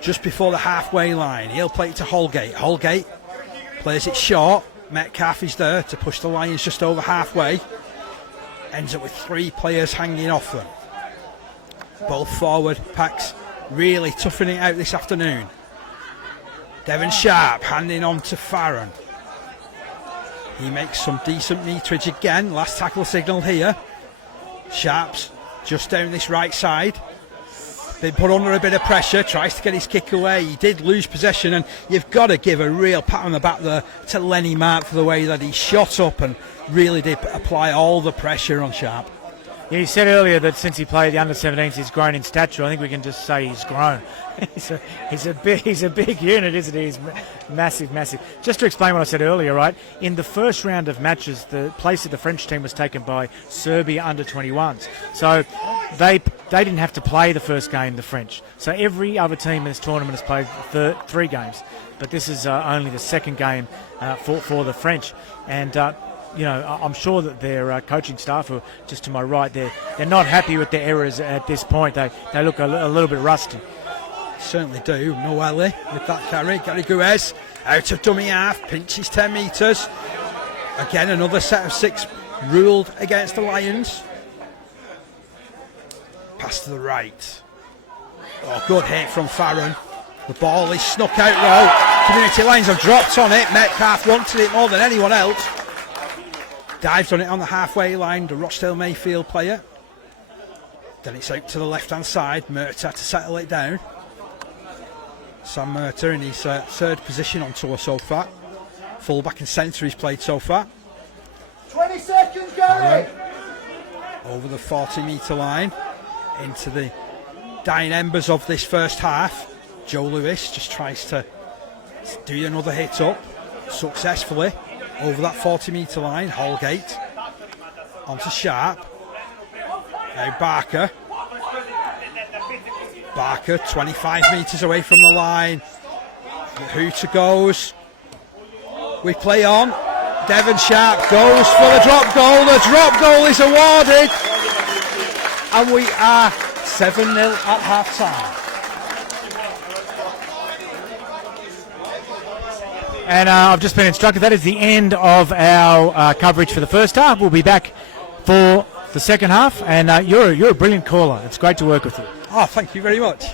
Just before the halfway line, he'll play it to Holgate. Holgate plays it short. Metcalf is there to push the Lions just over halfway. Ends up with 3 players hanging off them. Both forward packs really toughing it out this afternoon. Devon Sharp handing on to Farron. He makes some decent meterage again. Last tackle signal here. Sharp's just down this right side. Been put under a bit of pressure, tries to get his kick away. He did lose possession, and you've got to give a real pat on the back there to Lenny Mark for the way that he shot up and really did apply all the pressure on Sharp. Yeah, you said earlier that since he played the under-17s, he's grown in stature. I think we can just say he's grown. he's a big unit, isn't he? He's massive. Just to explain what I said earlier, right? In the first round of matches, the place of the French team was taken by Serbia under-21s. So they didn't have to play the first game, the French. So every other team in this tournament has played 3 games. But this is only the second game for the French. And I'm sure that their coaching staff, who are just to my right, they're not happy with their errors at this point. They look a little bit rusty. Certainly do. Noelle with that carry. Gary Guez out of dummy half, pinches 10 metres. Again, another set of 6 ruled against the Lions. Pass to the right. Good hit from Farron. The ball is snuck out low. Community Lions have dropped on it. Metcalf wanted it more than anyone else. Dives on it on the halfway line, the Rochdale Mayfield player. Then it's out to the left-hand side. Murtagh to settle it down. Sam Murtagh in his 3rd position on tour so far. Full-back and centre he's played so far. 20 seconds, Gary! Over the 40-metre line into the dying embers of this first half. Joe Lewis just tries to do another hit up successfully. Over that 40-metre line, Holgate onto Sharp. Now Barker. Barker 25 metres away from the line. The hooter goes. We play on. Devon Sharp goes for the drop goal. The drop goal is awarded. And we are 7-0 at half-time. And I've just been instructed that is the end of our coverage for the first half. We'll be back for the second half. And you're a brilliant caller. It's great to work with you. Oh, thank you very much.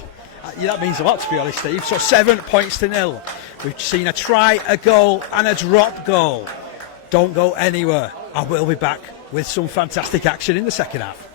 That means a lot, to be honest, Steve. So 7 points to 0. We've seen a try, a goal, and a drop goal. Don't go anywhere. I will be back with some fantastic action in the second half.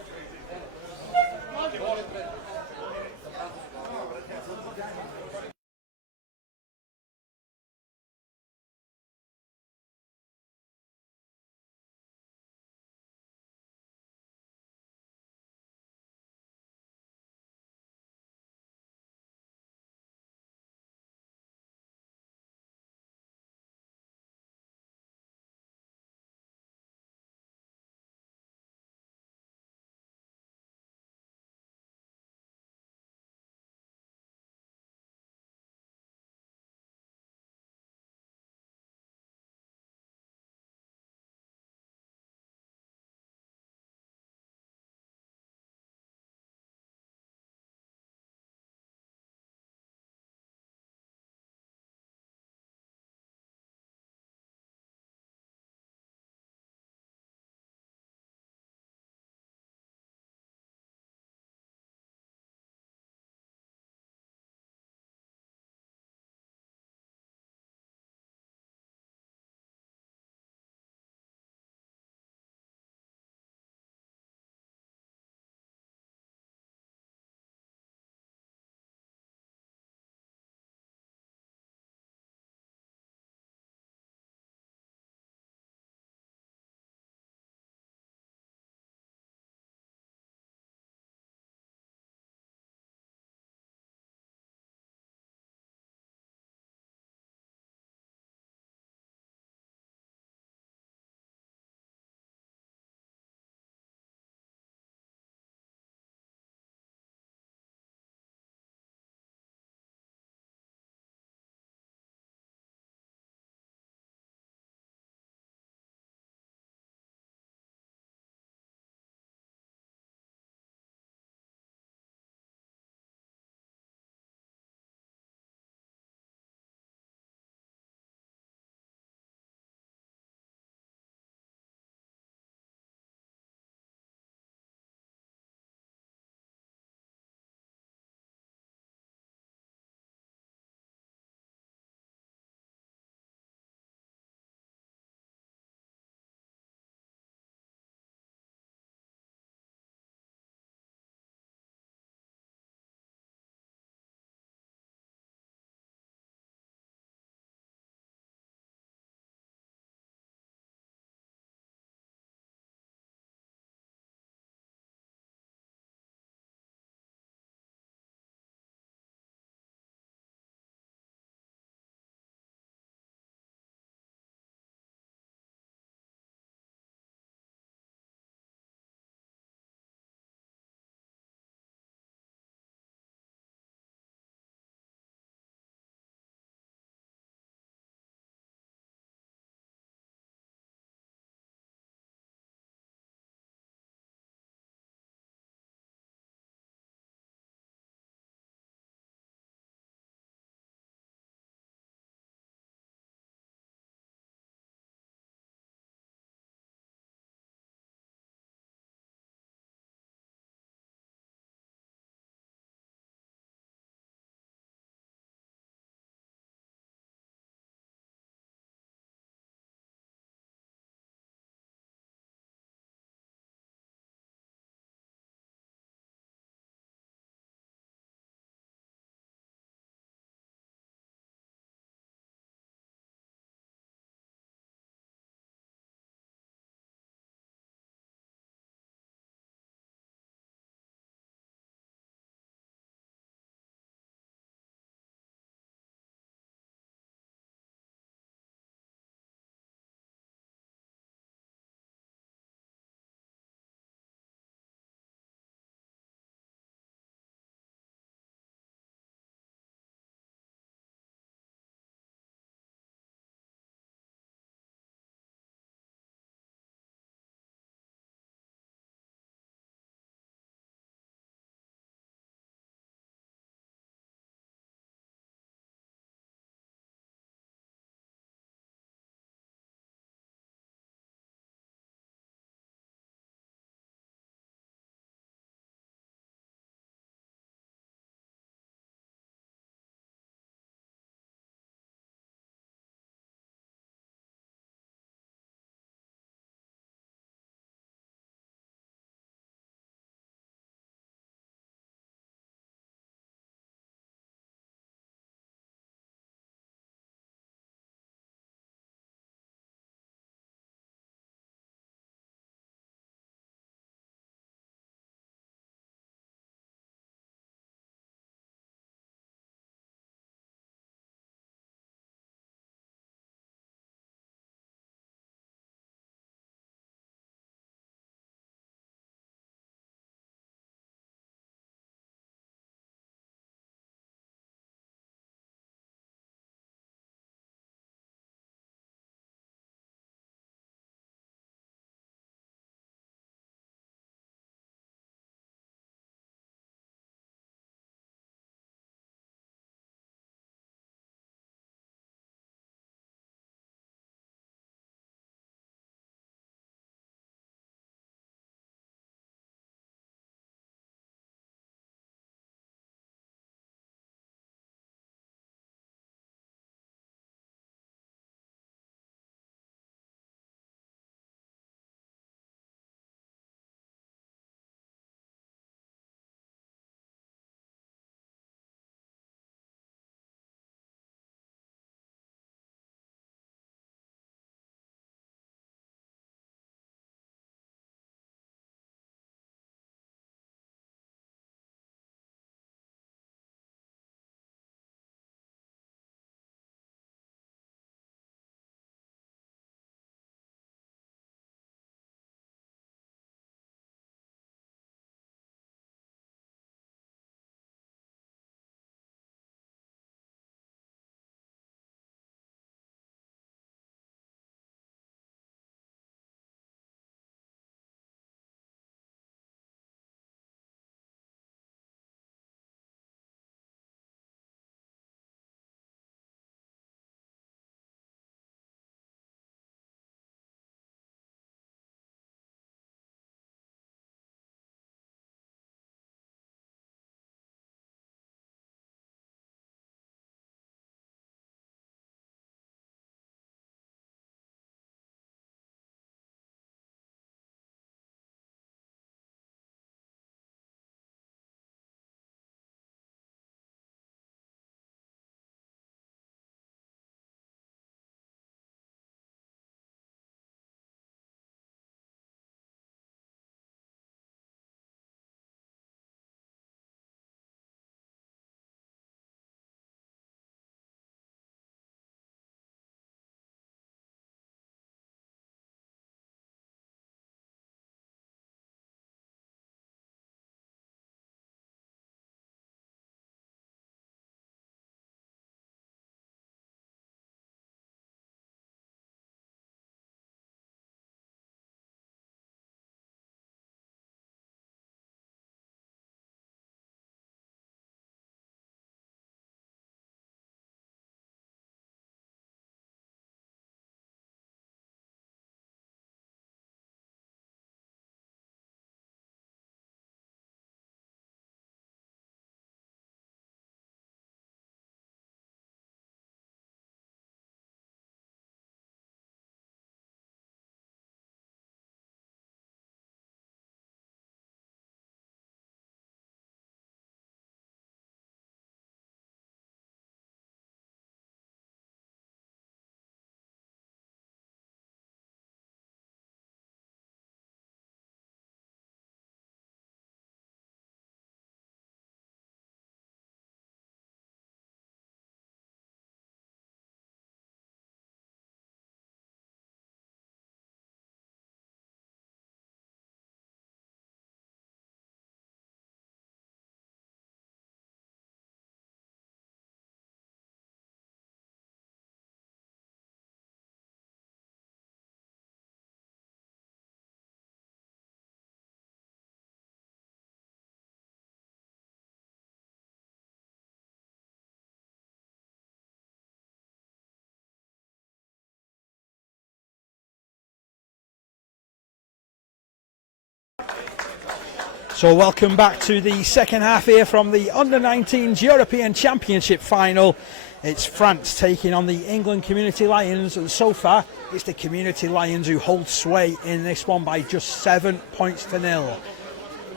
So welcome back to the second half here from the Under-19s European Championship final. It's France taking on the England Community Lions, and so far it's the Community Lions who hold sway in this one by just 7 points to nil.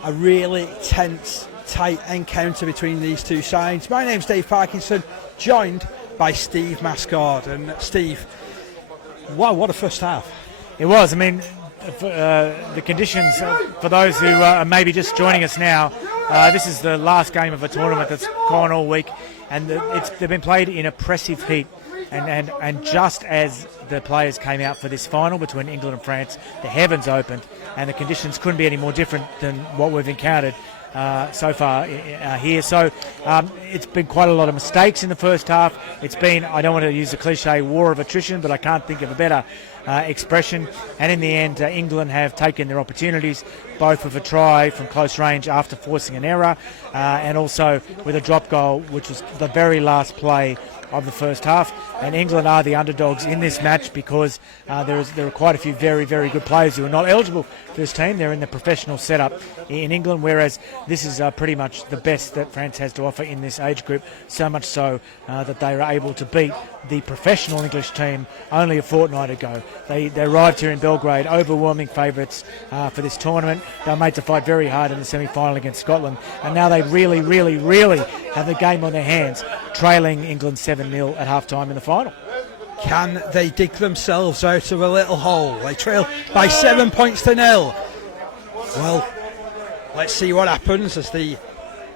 A really tense, tight encounter between these two sides. My name's Dave Parkinson, joined by Steve Mascord. And Steve, wow, what a first half. It was. I mean, the conditions, for those who are maybe just joining us now, this is the last game of a tournament that's gone all week, and they've been played in oppressive heat. And just as the players came out for this final between England and France, the heavens opened, and the conditions couldn't be any more different than what we've encountered so far here. So it's been quite a lot of mistakes in the first half. It's been, I don't want to use the cliche, war of attrition, but I can't think of a better expression. And in the end, England have taken their opportunities, both with a try from close range after forcing an error, and also with a drop goal, which was the very last play of the first half. And England are the underdogs in this match because there are quite a few very, very good players who are not eligible for this team. They're in the professional setup in England, whereas this is pretty much the best that France has to offer in this age group, so much so that they were able to beat the professional English team only a fortnight ago. They arrived here in Belgrade, overwhelming favourites for this tournament. They were made to fight very hard in the semi-final against Scotland, and now they really, really, really have the game on their hands, trailing England 7-0 at half-time in the final. Can they dig themselves out of a little hole? They trail by 7 points to nil. Well, let's see what happens as the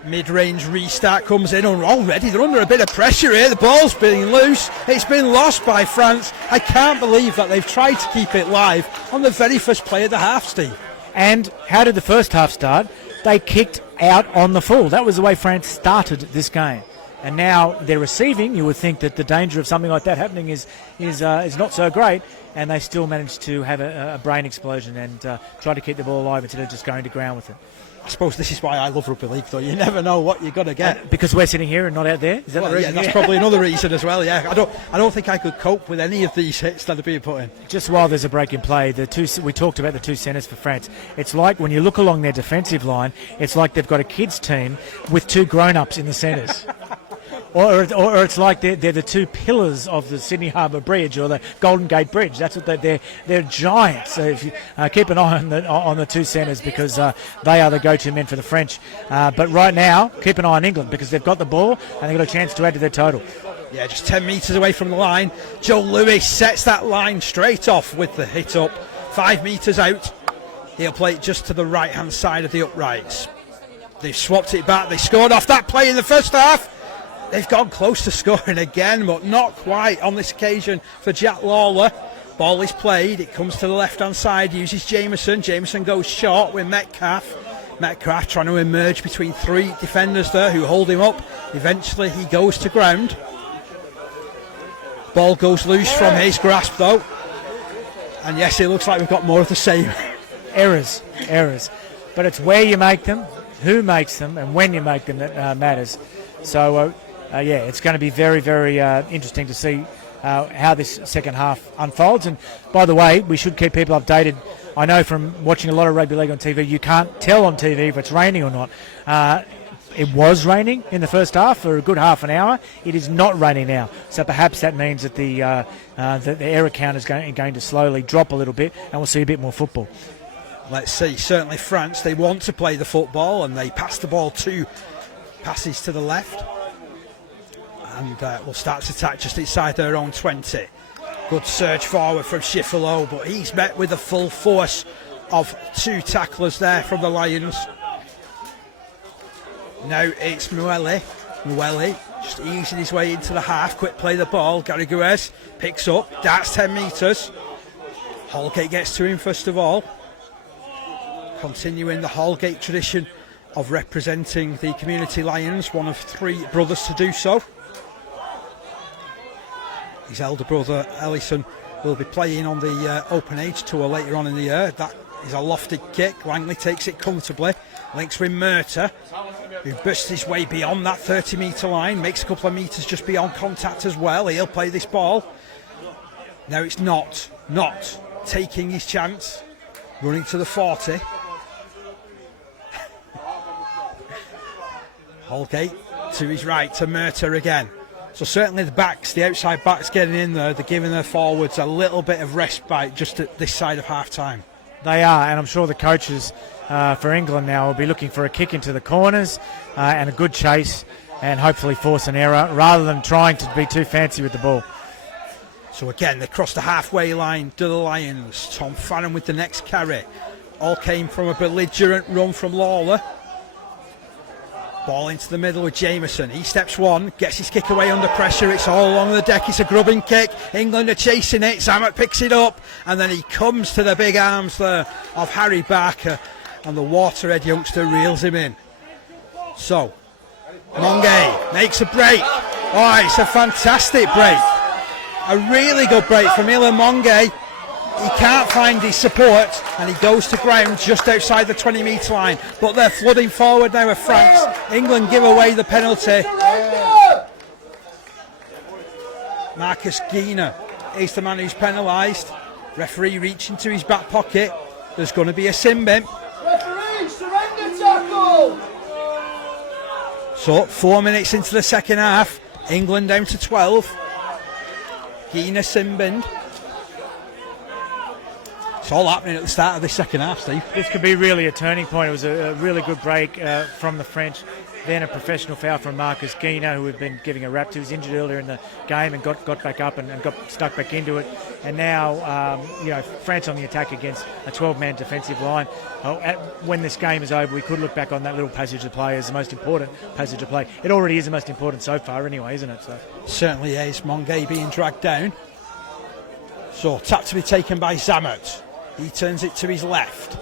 mid-range restart comes in. Already they're under a bit of pressure here. The ball's been loose. It's been lost by France. I can't believe that they've tried to keep it live on the very first play of the half, Steve. And how did the first half start? They kicked out on the full. That was the way France started this game. And now they're receiving. You would think that the danger of something like that happening is not so great, and they still managed to have a brain explosion and try to keep the ball alive instead of just going to ground with it. I suppose this is why I love rugby league, though. You never know what you're going to get. Because we're sitting here and not out there? Is that the reason? Yeah, that's probably another reason as well, yeah. I don't think I could cope with any of these hits that are being put in. Just while there's a break in play, we talked about the two centres for France. It's like when you look along their defensive line, it's like they've got a kids' team with two grown-ups in the centres. Or it's like they're the two pillars of the Sydney Harbour Bridge or the Golden Gate Bridge. That's what they're giants. So if you keep an eye on the two centres, because they are the go-to men for the French. But right now, keep an eye on England because they've got the ball and they've got a chance to add to their total. Yeah, just 10 metres away from the line. Joe Lewis sets that line straight off with the hit up. 5 metres out. He'll play it just to the right-hand side of the uprights. They've swapped it back. They scored off that play in the first half. They've gone close to scoring again, but not quite on this occasion for Jack Lawler. Ball is played, it comes to the left-hand side, uses Jameson. Jameson goes short with Metcalf. Metcalf trying to emerge between three defenders there who hold him up. Eventually he goes to ground. Ball goes loose from his grasp though. And yes, it looks like we've got more of the same. Errors. But it's where you make them, who makes them, and when you make them that matters. So, it's going to be very, very interesting to see how this second half unfolds. And by the way, we should keep people updated. I know from watching a lot of rugby league on TV, you can't tell on TV if it's raining or not. It was raining in the first half for a good half an hour. It is not raining now. So perhaps that means that the error count is going to slowly drop a little bit and we'll see a bit more football. Let's see. Certainly France, they want to play the football and they pass the ball two passes to the left. And will start to attack just inside their own 20. Good surge forward from Schiffelow, but he's met with the full force of two tacklers there from the Lions. Now it's Mueli just easing his way into the half. Quick play the ball. Gary Guez picks up, darts 10 metres. Holgate gets to him first of all. Continuing the Holgate tradition of representing the Community Lions, one of three brothers to do so. His elder brother Ellison will be playing on the Open Age Tour later on in the year. That is a lofted kick. Langley takes it comfortably. Links with Murtagh, who bursts his way beyond that 30-metre line. Makes a couple of metres just beyond contact as well. He'll play this ball. Now it's not taking his chance. Running to the 40. Holgate to his right to Murta again. So certainly the outside backs getting in there. They're giving their forwards a little bit of respite just at this side of half-time. They are, and I'm sure the coaches for England now will be looking for a kick into the corners and a good chase and hopefully force an error rather than trying to be too fancy with the ball. So again, they cross the halfway line to the Lions. Tom Farron with the next carry. All came from a belligerent run from Lawler. Ball into the middle with Jameson. He steps one, gets his kick away under pressure. It's all along the deck. It's a grubbing kick. England are chasing it. Zammit picks it up, and then he comes to the big arms there of Harry Barker, and the Waterhead youngster reels him in. So, Mongay makes a break. Oh, it's a fantastic break. A really good break from Ilan Mongay. He can't find his support and he goes to ground just outside the 20-metre line. But they're flooding forward now with France. England give away the penalty. Marcus Gina is the man who's penalised. Referee reaching to his back pocket. There's going to be a sin bin. Referee, surrender tackle! So 4 minutes into the second half. England down to 12. Gina sin binned. It's all happening at the start of this second half, Steve. This could be really a turning point. It was a really good break from the French. Then a professional foul from Marcus Gina, who had been giving a rap to. He was injured earlier in the game and got back up and got stuck back into it. And now, France on the attack against a 12-man defensive line. When this game is over, we could look back on that little passage of play as the most important passage of play. It already is the most important so far anyway, isn't it? So certainly is. Mongay being dragged down. So tap to be taken by Zammit. He turns it to his left.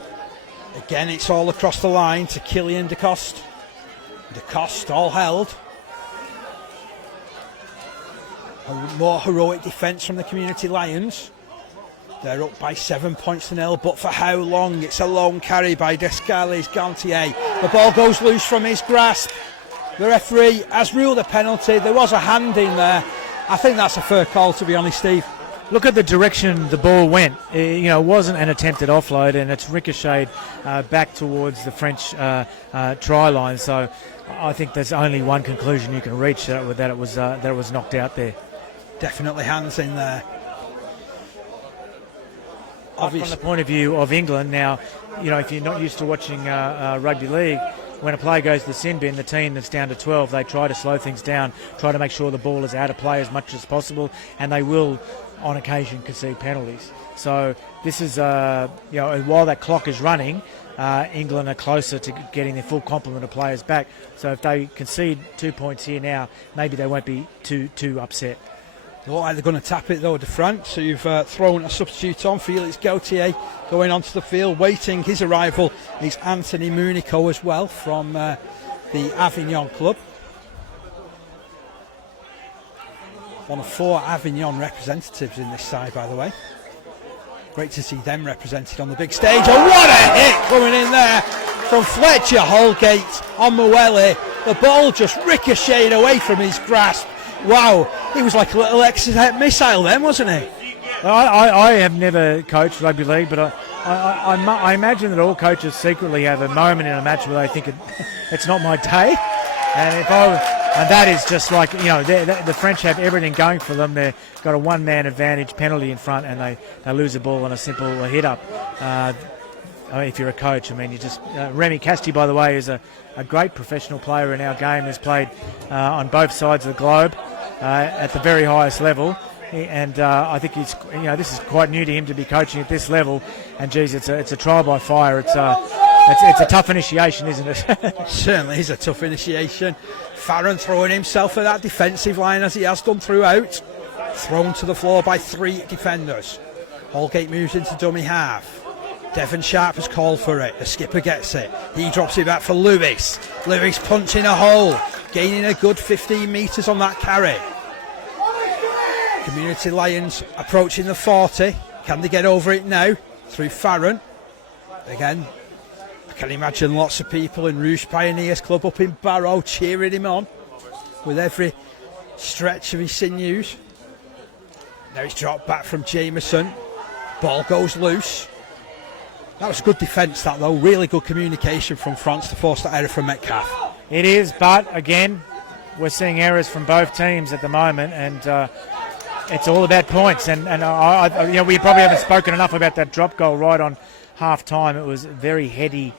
Again, it's all across the line to Killian DeCoste. DeCoste all held. A more heroic defence from the Community Lions. They're up by 7 points to 0, but for how long? It's a long carry by Descales Gantier. The ball goes loose from his grasp. The referee has ruled a penalty. There was a hand in there. I think that's a fair call, to be honest, Steve. Look at the direction the ball went. It wasn't an attempted offload, and it's ricocheted back towards the French try line. So I think there's only one conclusion you can reach that it was knocked out there. Definitely hands in there. Obviously, from the point of view of England now, if you're not used to watching rugby league, when a player goes to the sin bin, the team that's down to 12, they try to slow things down, try to make sure the ball is out of play as much as possible, and they will on occasion concede penalties. So this is, while that clock is running, England are closer to getting their full complement of players back. So if they concede 2 points here now, maybe they won't be too upset. Look like they're going to tap it though to France. So you've thrown a substitute on. Felix Gauthier going onto the field, waiting his arrival is Anthony Munico as well from the Avignon club. One of 4 Avignon representatives in this side, by the way. Great to see them represented on the big stage. Oh, what a hit coming in there from Fletcher Holgate on Mueli. The ball just ricocheted away from his grasp. Wow, he was like a little Exocet missile then, wasn't he? I have never coached rugby league, but I imagine that all coaches secretly have a moment in a match where they think it's not my day. And that is just like, the French have everything going for them. They've got a one-man advantage, penalty in front, and they lose the ball on a simple hit-up. If you're a coach, Remy Casti, by the way, is a great professional player in our game, has played on both sides of the globe at the very highest level. And I think this is quite new to him to be coaching at this level. And geez, it's a trial by fire. It's a tough initiation, isn't it? Certainly is a tough initiation. Farron throwing himself at that defensive line as he has done throughout. Thrown to the floor by 3 defenders. Holgate moves into dummy half. Devon Sharp has called for it. The skipper gets it. He drops it back for Lewis. Lewis punching a hole. Gaining a good 15 metres on that carry. Community Lions approaching the 40. Can they get over it now? Through Farron. Again, I can imagine lots of people in Rouge Pioneers Club up in Barrow cheering him on with every stretch of his sinews. Now it's dropped back from Jameson. Ball goes loose. That was good defence, that though. Really good communication from France to force that error from Metcalf. It is, but again, we're seeing errors from both teams at the moment, and it's all about points. And we probably haven't spoken enough about that drop goal right on half time. It was very heady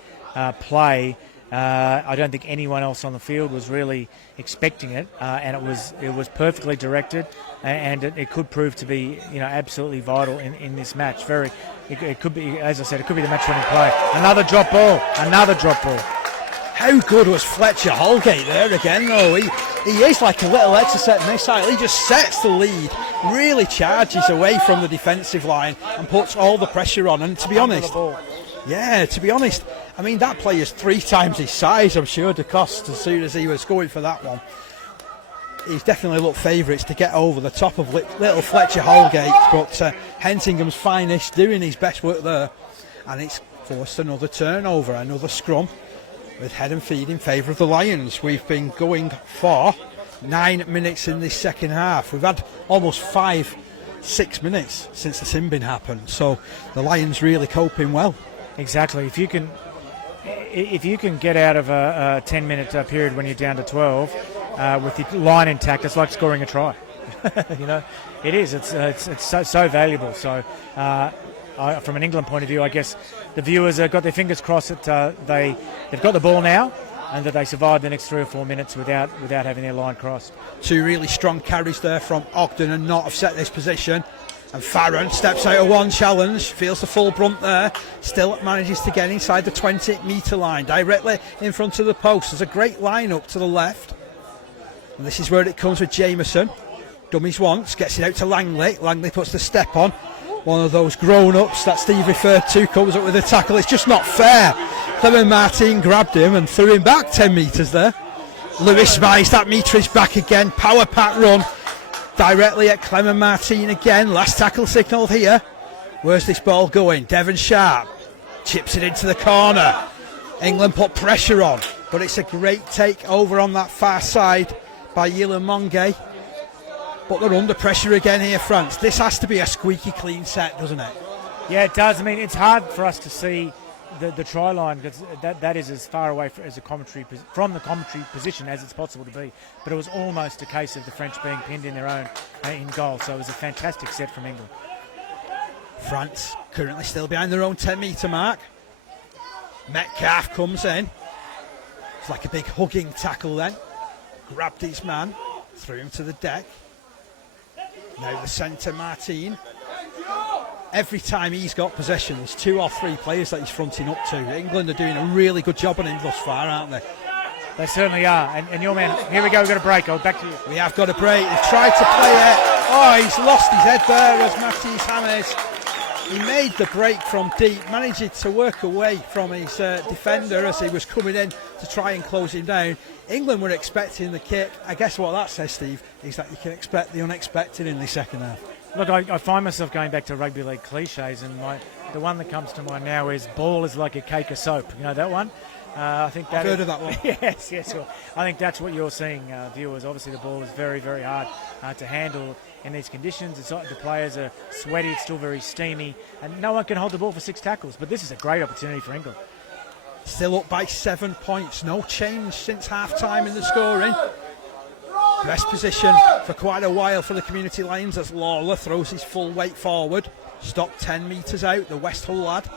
play. I don't think anyone else on the field was really expecting it, and it was perfectly directed, and it could prove to be absolutely vital in this match. It could be, as I said, it could be the match-winning play. Another drop ball. How good was Fletcher Holgate there again, though? He is like a little Exocet missile. He just sets the lead, really charges away from the defensive line and puts all the pressure on. And to be honest, I mean, that player's 3 times his size, I'm sure, DeCoste, as soon as he was going for that one. He's definitely looked favourites to get over the top of little Fletcher Holgate, but Hentingham's finest doing his best work there. And it's forced another turnover, another scrum, with head and feet in favour of the Lions. We've been going for 9 minutes in this second half. We've had almost 5-6 minutes since the sin bin happened, so the Lions really coping well. Exactly. If you can get out of a 10-minute period when you're down to 12 with the line intact, it's like scoring a try. It is. It's so valuable. So from an England point of view, I guess the viewers have got their fingers crossed that they've got the ball now and that they survive the next 3 or 4 minutes without having their line crossed. 2 really strong carries there from Ogden and not have set this position. And Farron steps out of one challenge, feels the full brunt there, still manages to get inside the 20-metre line, directly in front of the post. There's a great line up to the left. And this is where it comes with Jameson. Dummies once, gets it out to Langley. Langley puts the step on. One of those grown-ups that Steve referred to comes up with a tackle. It's just not fair. Clement Martin grabbed him and threw him back 10 metres there. Lewis smiles, that metre is back again. Power pack run. Directly at Clement Martin again. Last tackle signalled here. Where's this ball going? Devon Sharp chips it into the corner. England put pressure on, but it's a great take over on that far side by Yilan Monge. But they're under pressure again here, France. This has to be a squeaky clean set, doesn't it? Yeah, it does. I mean, it's hard for us to see the try line because that is as far away from the commentary position as it's possible to be. But it was almost a case of the French being pinned in their own in goal. So it was a fantastic set from England. France currently still behind their own 10-metre mark. Metcalf comes in. It's like a big hugging tackle then. Grabbed his man, threw him to the deck. Now the centre, Martin. Every time he's got possession, there's 2 or 3 players that he's fronting up to. England are doing a really good job on him thus far, aren't they? They certainly are. And your man, here we go, we've got a break. Back to you. We have got a break. They've tried to play it. Oh, he's lost his head there as Matisse Hammers. He made the break from deep, managed to work away from his defender as he was coming in to try and close him down. England were expecting the kick. I guess what that says, Steve, is that you can expect the unexpected in the second half. Look, I find myself going back to rugby league cliches, and the one that comes to mind now is ball is like a cake of soap. You know that one? I think that I've heard of that one. yes. Well, I think that's what you're seeing, viewers. Obviously, the ball is very, very hard to handle in these conditions. The players are sweaty, it's still very steamy, and no one can hold the ball for 6 tackles. But this is a great opportunity for England. Still up by 7 points. No change since half-time in the scoring. Best position for quite a while for the Community Lions as Lawler throws his full weight forward. Stopped 10 metres out, the West Hull lad.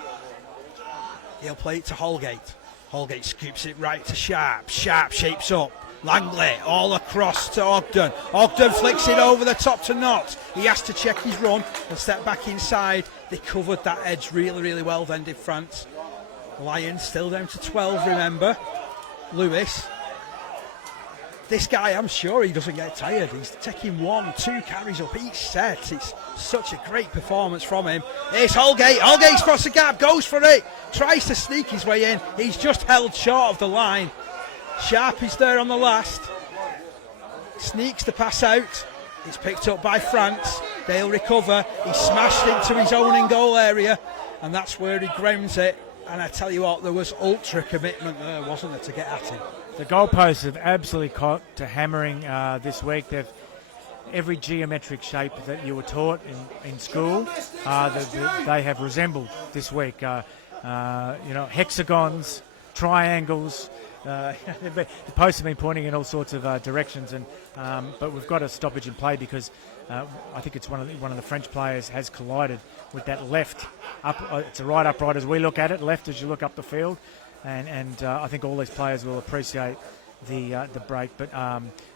He'll play it to Holgate. Holgate scoops it right to Sharp. Sharp shapes up. Langley all across to Ogden. Ogden flicks it over the top to Knott. He has to check his run and step back inside. They covered that edge really, really well then, did France. Lions still down to 12, remember. Lewis. This guy, I'm sure he doesn't get tired. He's taking 1, 2 carries up each set. It's such a great performance from him. Here's Holgate. Holgate spots the gap, goes for it. Tries to sneak his way in. He's just held short of the line. Sharp is there on the last. Sneaks the pass out. It's picked up by France. They'll recover. He's smashed into his own in-goal area. And that's where he grounds it. And I tell you what, there was ultra commitment there, wasn't there, to get at him. The goalposts have absolutely caught to hammering this week. They've every geometric shape that you were taught in school, they have resembled this week. Hexagons, triangles. The posts have been pointing in all sorts of directions, and but we've got a stoppage in play because I think it's one of the French players has collided with that left up. It's a right upright as we look at it, left as you look up the field, and I think all these players will appreciate the break. But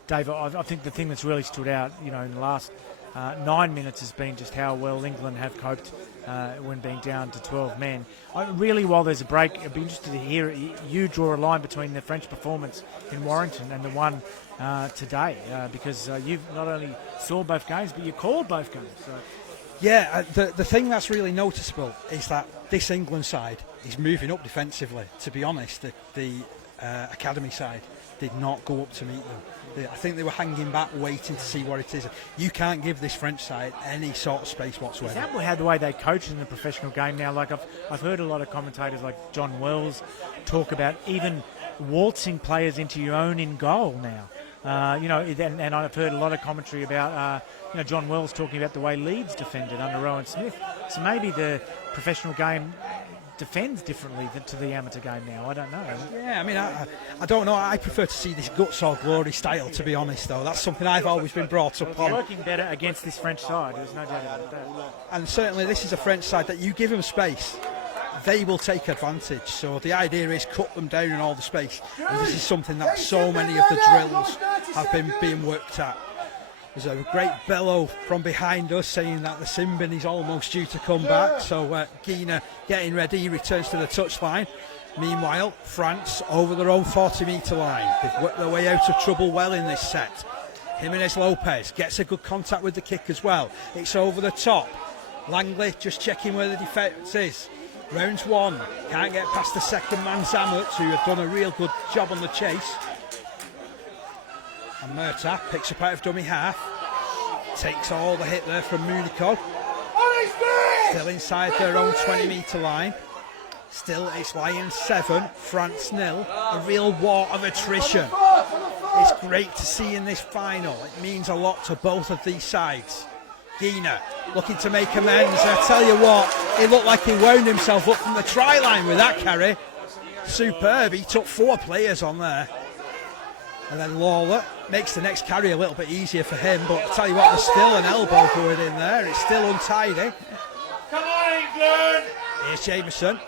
Dave, I think the thing that's really stood out, in the last 9 minutes has been just how well England have coped when being down to 12 men. Really, while there's a break, I'd be interested to hear you draw a line between the French performance in Warrington and the one today, because you've not only saw both games, but you called both games. So. Yeah, the thing that's really noticeable is that this England side is moving up defensively. To be honest, the academy side did not go up to meet them. I think they were hanging back, waiting to see what it is. You can't give this French side any sort of space whatsoever. Is that how the way they coach in the professional game now? Like I've heard a lot of commentators like John Wells talk about even waltzing players into your own in goal now. And I've heard a lot of commentary about John Wells talking about the way Leeds defended under Rowan Smith. So maybe the professional game defends differently to the amateur game now. I don't know. Yeah, I mean, I don't know. I prefer to see this guts or glory style, to be honest, though. That's something I've always been brought up on. Working better against this French side, there's no doubt about that. And certainly this is a French side that you give them space, they will take advantage. So the idea is cut them down in all the space. And this is something that so many of the drills have been being worked at. There's a great bellow from behind us saying that the Simbin is almost due to come back. So Guina getting ready, returns to the touchline. Meanwhile, France over their own 40-metre line. They've worked their way out of trouble well in this set. Jimenez Lopez gets a good contact with the kick as well. It's over the top. Langley just checking where the defence is. Rounds one. Can't get past the second man, Zammert, who had done a real good job on the chase. And Murtagh picks up out of dummy half. Takes all the hit there from Munico. Still inside their own 20-metre line. Still it's Lions 7, France 0. A real war of attrition. It's great to see in this final. It means a lot to both of these sides. Guina looking to make amends. I tell you what, he looked like he wound himself up from the try line with that carry. Superb. He took 4 players on there. And then Lawler makes the next carry a little bit easier for him, but I tell you what, there's still an elbow going in there. It's still untidy. Come on, England! Here's Jameson,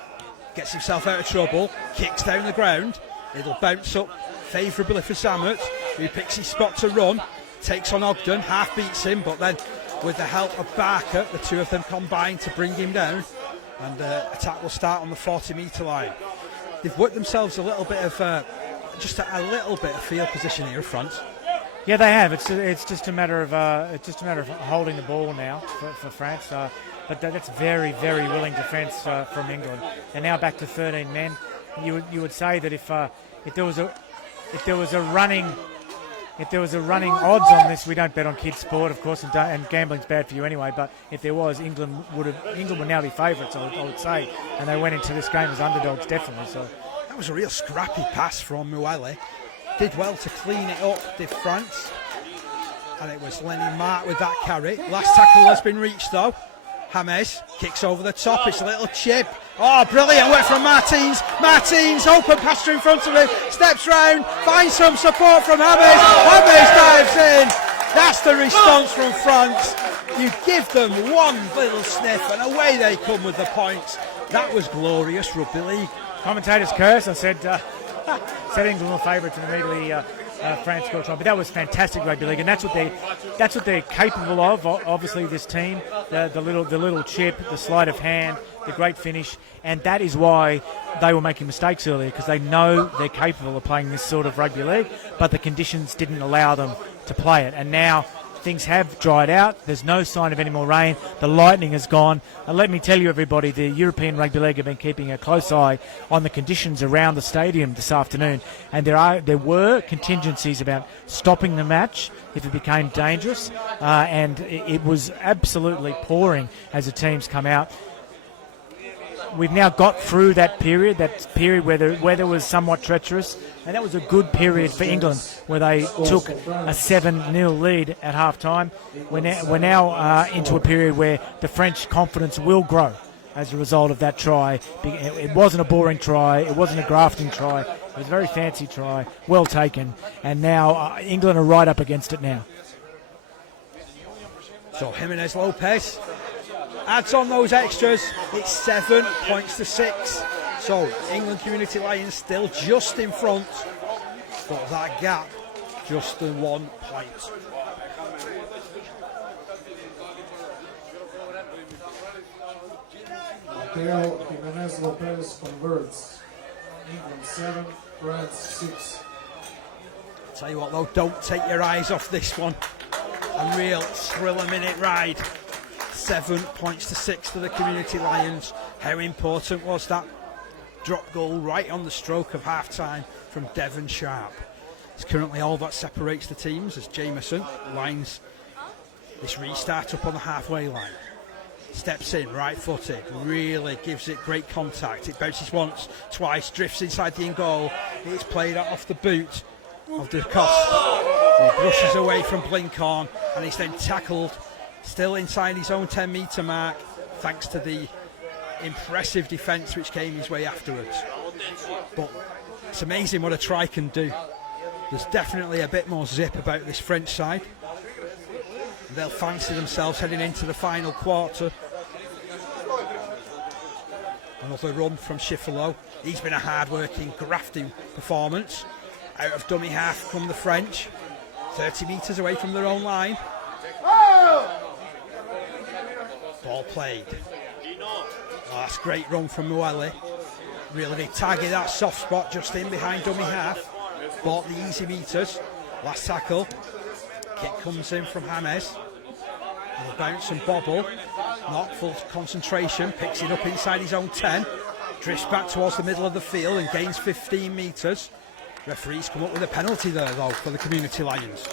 gets himself out of trouble, kicks down the ground. It'll bounce up favourably for Zammert, who picks his spot to run, takes on Ogden, half beats him, but then with the help of Barker, the two of them combine to bring him down, and attack will start on the 40-metre line. They've worked themselves a little bit of just a little bit of field position here, France. Yeah, they have. It's just a matter of holding the ball now for France. But that's very, very willing defence from England. And now back to 13 men. You would say that if there was a running odds on this, we don't bet on kids' sport, of course, and gambling's bad for you anyway. But if there was, England would now be favourites, I would say, and they went into this game as underdogs, definitely. So. That was a real scrappy pass from Muelle. Did well to clean it up, did France. And it was Lenny Mark with that carry. Last tackle has been reached though. James kicks over the top. It's a little chip. Oh, brilliant work from Martins. Martins, open pass in front of him. Steps round, finds some support from James. James dives in. That's the response from France. You give them one little sniff and away they come with the points. That was glorious rugby league. Commentators curse. I said England were favourites and immediately France scored try. But that was fantastic rugby league, and that's what they're capable of. Obviously, this team, the little chip, the sleight of hand, the great finish, and that is why they were making mistakes earlier, because they know they're capable of playing this sort of rugby league, but the conditions didn't allow them to play it. And now things have dried out. There's no sign of any more rain. The lightning has gone. And let me tell you, everybody, the European Rugby League have been keeping a close eye on the conditions around the stadium this afternoon. And there were contingencies about stopping the match if it became dangerous. And it was absolutely pouring as the teams come out. We've now got through that period where the weather was somewhat treacherous, and that was a good period for England, where they took a 7-0 lead at half-time. We're now into a period where the French confidence will grow. as a result of that try. It wasn't a boring try. It wasn't a grafting try. It was a very fancy try, well taken. And now England are right up against it now. So Jimenez Lopez adds on those extras. It's 7 points to 6. So England Community Lions still just in front, but that gap just the 1 point. Mateo Jimenez Lopez converts. England 7, France 6. Tell you what though, don't take your eyes off this one. A real thriller-minute ride. 7 points to 6 for the Community Lions. How important was that drop goal right on the stroke of half-time from Devon Sharp? It's currently all that separates the teams as Jameson lines this restart up on the halfway line. Steps in, right-footed, really gives it great contact. It bounces once, twice, drifts inside the in-goal. It's played out off the boot of the Cost. He brushes away from Blinkhorn, and he's then tackled still inside his own 10-metre mark, thanks to the impressive defence which came his way afterwards. But it's amazing what a try can do. There's definitely a bit more zip about this French side. They'll fancy themselves heading into the final quarter. Another run from Schifferlo. He's been a hard-working, grafting performance. Out of dummy half come the French. 30 metres away from their own line. Ball played. Oh, that's a great run from Mueli. Really did target that soft spot just in behind dummy half. Bought the easy metres. Last tackle. Kick comes in from James. Will bounce and bobble. Not full concentration. Picks it up inside his own 10. Drifts back towards the middle of the field and gains 15 metres. Referees come up with a penalty there though for the Community Lions.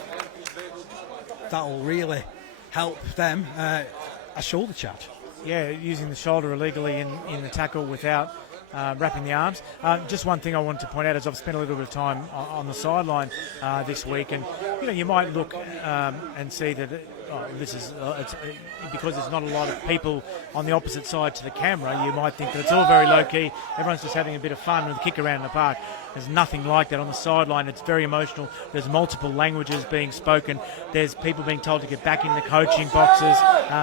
That will really help them. A shoulder charge. Yeah, using the shoulder illegally in the tackle without wrapping the arms. Just one thing I wanted to point out is I've spent a little bit of time on the sideline this week, and you might look and see that this is because there's not a lot of people on the opposite side to the camera. You might think that it's all very low key. Everyone's just having a bit of fun with a kick around in the park. There's nothing like that on the sideline. It's very emotional. There's multiple languages being spoken. There's people being told to get back in the coaching boxes.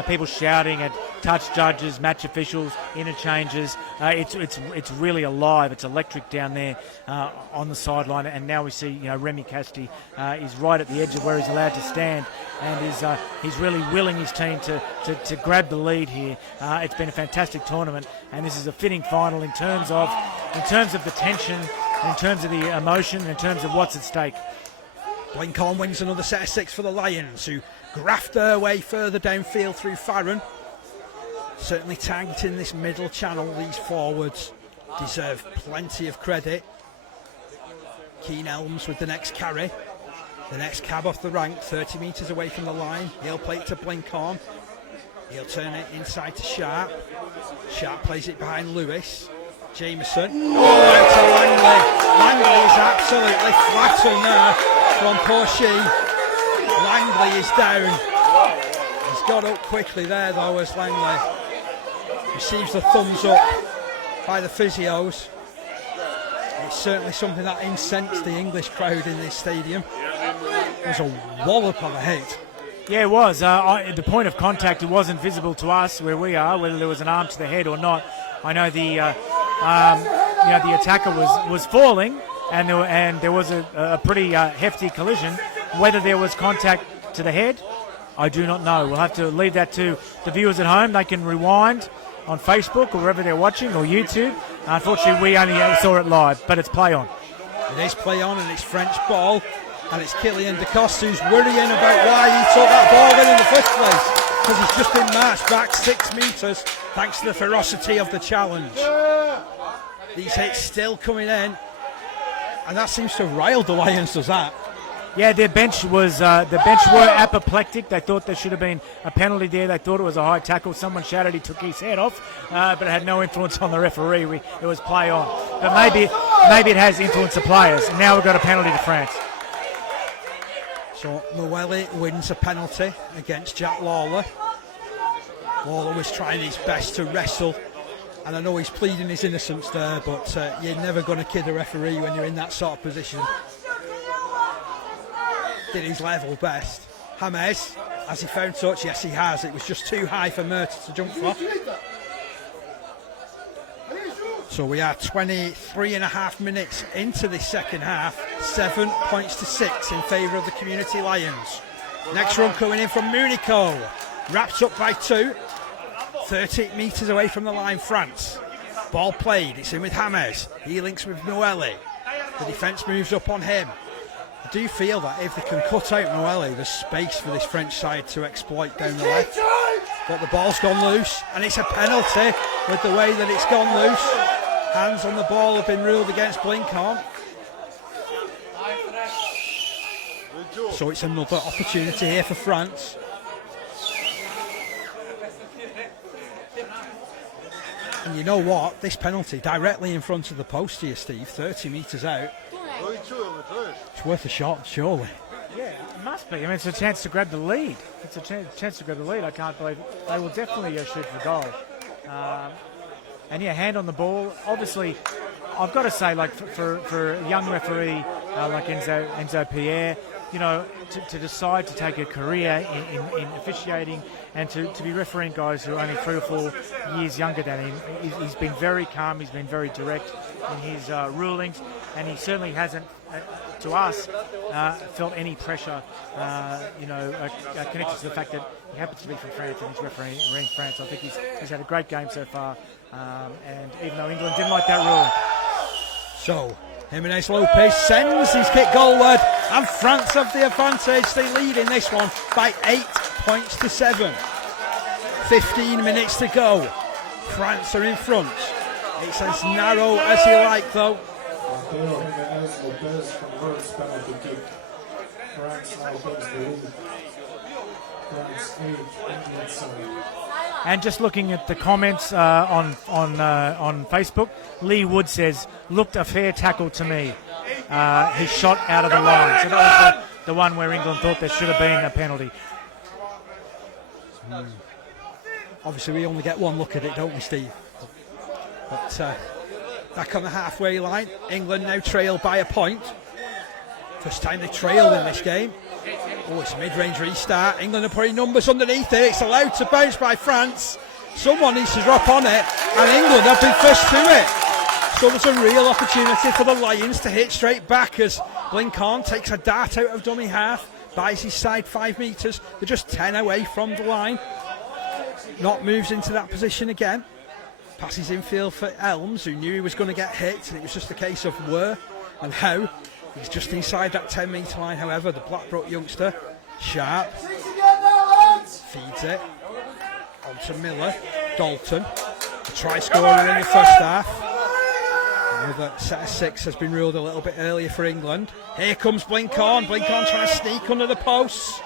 People shouting at touch judges, match officials, interchanges. It's really alive. It's electric down there on the sideline. And now we see Remy Casti is right at the edge of where he's allowed to stand, and he's really willing his team to grab the lead here. It's been a fantastic tournament, and this is a fitting final in terms of the tension, in terms of the emotion, in terms of what's at stake. Blinkhorn wins another set of 6 for the Lions, who graft their way further downfield through Farron. Certainly tagged in this middle channel. These forwards deserve plenty of credit. Keen Elms with the next carry. The next cab off the rank, 30 metres away from the line. He'll play it to Blinkhorn. He'll turn it inside to Sharp. Sharp plays it behind Lewis. Jameson. Oh, out to Langley. Langley is absolutely flattened there from Porchy. Langley is down. He's got up quickly there though as Langley receives the thumbs up by the physios. It's certainly something that incensed the English crowd in this stadium. It was a wallop of a hit. Yeah, it was. The point of contact, it wasn't visible to us where we are, whether there was an arm to the head or not. I know the attacker was falling, and there was a pretty hefty collision. Whether there was contact to the head, I do not know. We'll have to leave that to the viewers at home. They can rewind on Facebook or wherever they're watching, or YouTube. Unfortunately, we only saw it live, but it's play on. It is play on, and it's French ball, and it's Kylian Decoste who's worrying about why he took that ball in the first place, because he's just been marched back 6 metres thanks to the ferocity of the challenge. These hits still coming in, and that seems to have riled the Lions, does that? Yeah, their bench were apoplectic. They thought there should have been a penalty there. They thought it was a high tackle. Someone shouted he took his head off, but it had no influence on the referee. It was play on. But maybe it has influence the players. And now we've got a penalty to France. So Mueli wins a penalty against Jack Lawler. Lawler was trying his best to wrestle And I know he's pleading his innocence there, but you're never going to kid a referee when you're in that sort of position. Did his level best. James, has he found touch? Yes, he has. It was just too high for Mertens to jump for. So we are 23 and a half minutes into the second half. 7 points to 6 in favour of the Community Lions. Next run coming in from Munico. Wrapped up by 2. 30 metres away from the line, France. Ball played, it's in with James. He links with Noelle. The defence moves up on him. I do feel that if they can cut out Noelle, there's space for this French side to exploit down the left. But the ball's gone loose, and it's a penalty with the way that it's gone loose. Hands on the ball have been ruled against Blinkhorn. So it's another opportunity here for France. And you know what? This penalty directly in front of the post here, Steve, 30 metres out. It's worth a shot, surely. Yeah, it must be. I mean, it's a chance to grab the lead. It's a chance to grab the lead. I can't believe it. They will definitely shoot for goal. And yeah, hand on the ball. Obviously, I've got to say, like for a young referee like Enzo Pierre, you know, to decide to take a career in officiating and to be refereeing guys who are only 3 or 4 years younger than him, he's been very calm, he's been very direct in his rulings, and he certainly hasn't, to us, felt any pressure, connected to the fact that he happens to be from France and he's refereeing France. I think he's had a great game so far, and even though England didn't like that rule. So, Jimenez Lopez sends his kick goalward, and France have the advantage. They lead in this one by 8 points to 7. 15 minutes to go. France are in front. It's as narrow as you like, though. Jimenez Lopez converts penalty kick. France now takes the lead. France 8, England 7. And just looking at the comments on Facebook, Lee Wood says, looked a fair tackle to me. He shot out of the line. So that was the one where England thought there should have been a penalty. Obviously, we only get one look at it, don't we, Steve? But back on the halfway line, England now trail by a point. First time they trailed in this game. Oh, it's a mid-range restart. England are putting numbers underneath it. It's allowed to bounce by France. Someone needs to drop on it, and England have been first to it. So there's a real opportunity for the Lions to hit straight back as Blinkhorn takes a dart out of dummy half, buys his side 5 metres. They're just 10 away from the line. Knott moves into that position again. Passes infield for Elms, who knew he was going to get hit, and it was just a case of where and how. He's just inside that 10-metre line, however. The Blackbrook youngster, Sharp, feeds it onto Miller. Dalton, a try scorer in the first half. Another set of 6 has been ruled a little bit earlier for England. Here comes Blinkhorn. Blinkhorn trying to sneak under the posts.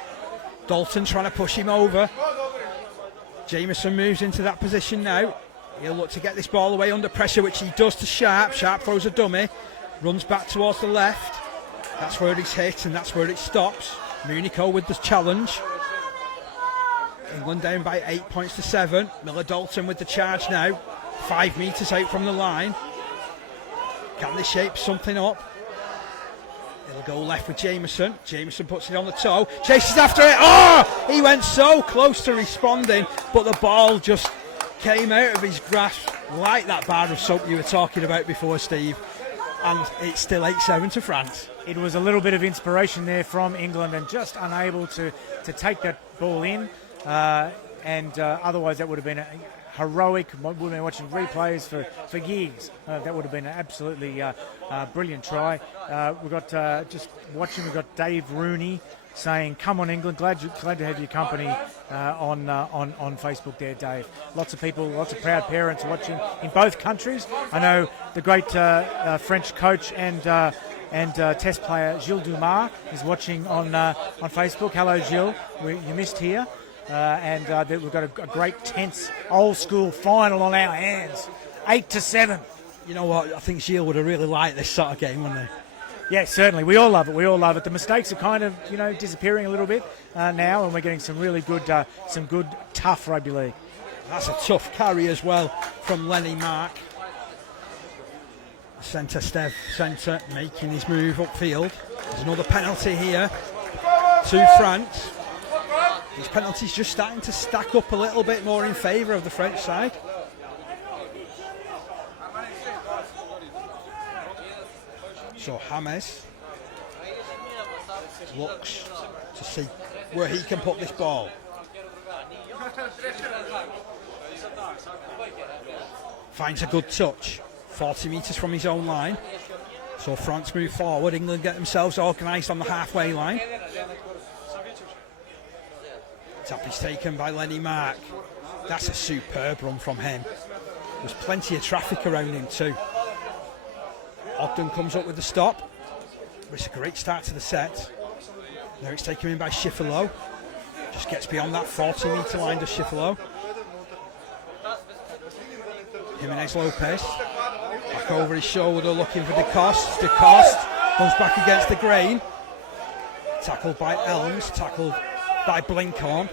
Dalton trying to push him over. Jameson moves into that position now. He'll look to get this ball away under pressure, which he does to Sharp. Sharp throws a dummy, runs back towards the left. That's where it's hit and that's where it stops. Munico with the challenge. England down by 8 points to 7. Miller Dalton with the charge now. 5 metres out from the line. Can they shape something up? It'll go left with Jameson. Jameson puts it on the toe. Chases after it. Oh! He went so close to responding, but the ball just came out of his grasp like that bar of soap you were talking about before, Steve. And it's still 8-7 to France. It was a little bit of inspiration there from England and just unable to take that ball in. Otherwise that would have been a heroic. We've been watching replays for years. That would have been an absolutely brilliant try. We've got we've got Dave Rooney saying, "Come on, England! Glad to have your company on Facebook there, Dave." Lots of people, lots of proud parents watching in both countries. I know the great French coach and Test player Gilles Dumas is watching on Facebook. Hello, Gilles. You missed here. We've got a great tense old school final on our hands, 8-7. You know what? I think Gilles would have really liked this sort of game, wouldn't he? Yeah, certainly. We all love it. We all love it. The mistakes are kind of disappearing a little bit now, and we're getting some really good, tough rugby league. That's a tough carry as well from Lenny Mark. Centre Stev Centre making his move upfield. There's another penalty here to France. These penalties just starting to stack up a little bit more in favour of the French side. So James looks to see where he can put this ball. Finds a good touch, 40 metres from his own line. So France move forward, England get themselves organised on the halfway line. Tap is taken by Lenny Mark. That's a superb run from him. There's plenty of traffic around him too. Ogden comes up with the stop. It's a great start to the set. Now it's taken in by Schifferlo. Just gets beyond that 40 metre line to Schifferlo. Jimenez Lopez. Back over his shoulder looking for DeCoste. DeCoste comes back against the grain. Tackled by Elms. Tackled by Blinkhorn.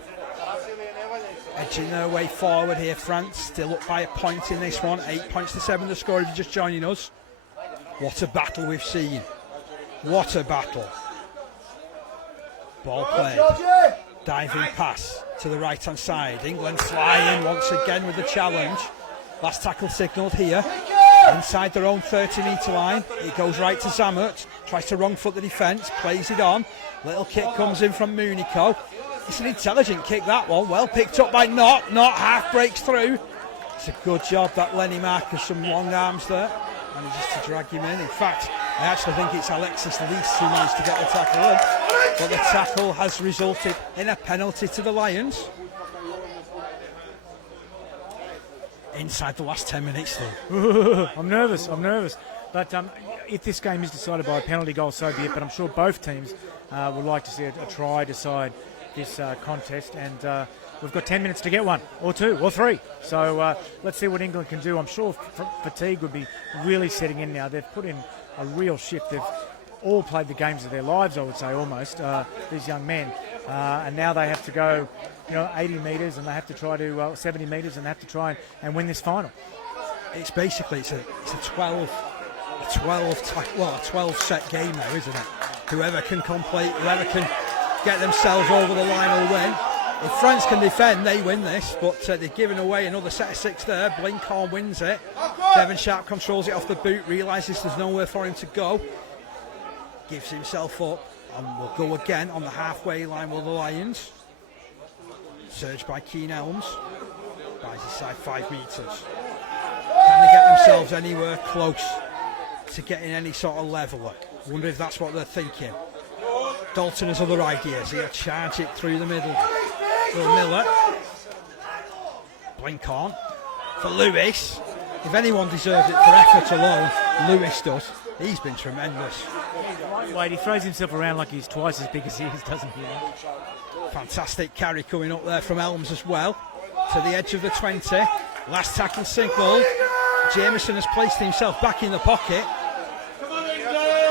Edging their way forward here, France. Still up by a point in this one. 8 points to 7 the score if you're just joining us. What a battle we've seen. What a battle. Ball played. Diving pass to the right hand side. England flying once again with the challenge. Last tackle signalled here. Inside their own 30 metre line. It goes right to Zammert. Tries to wrong foot the defence. Plays it on. Little kick comes in from Munico. It's an intelligent kick, that one. Well picked up by Knott. Knott half breaks through. It's a good job that Lenny Mark has some long arms there. Manages to drag him in. In fact, I actually think it's Alexis Lees who managed to get the tackle in. But the tackle has resulted in a penalty to the Lions. Inside the last 10 minutes though. I'm nervous. But if this game is decided by a penalty goal, so be it. But I'm sure both teams would like to see a try decide this contest. And we've got 10 minutes to get one, or two, or three. So let's see what England can do. I'm sure fatigue would be really setting in now. They've put in a real shift. They've all played the games of their lives, I would say, almost, these young men. And now they have to go, 80 metres, and they have to try to 70 metres, and they have to try and win this final. It's basically it's a 12 set game now, isn't it? Whoever can complete, whoever can get themselves over the line will win. If France can defend, they win this, but they've given away another set of 6 there. Blinkhorn wins it. Devon Sharp controls it off the boot, realises there's nowhere for him to go. Gives himself up, and will go again on the halfway line with the Lions. Surged by Keen Elms. Buys his side 5 metres. Can they get themselves anywhere close to getting any sort of leveller? Wonder if that's what they're thinking. Dalton has other ideas. He'll charge it through the middle. Will Miller. Blinkhorn for Lewis. If anyone deserves it for effort alone, Lewis does. He's been tremendous. Wait, he throws himself around like he's twice as big as he is, doesn't he? Fantastic carry coming up there from Elms as well. To the edge of the 20. Last tackle signal. Jameson has placed himself back in the pocket.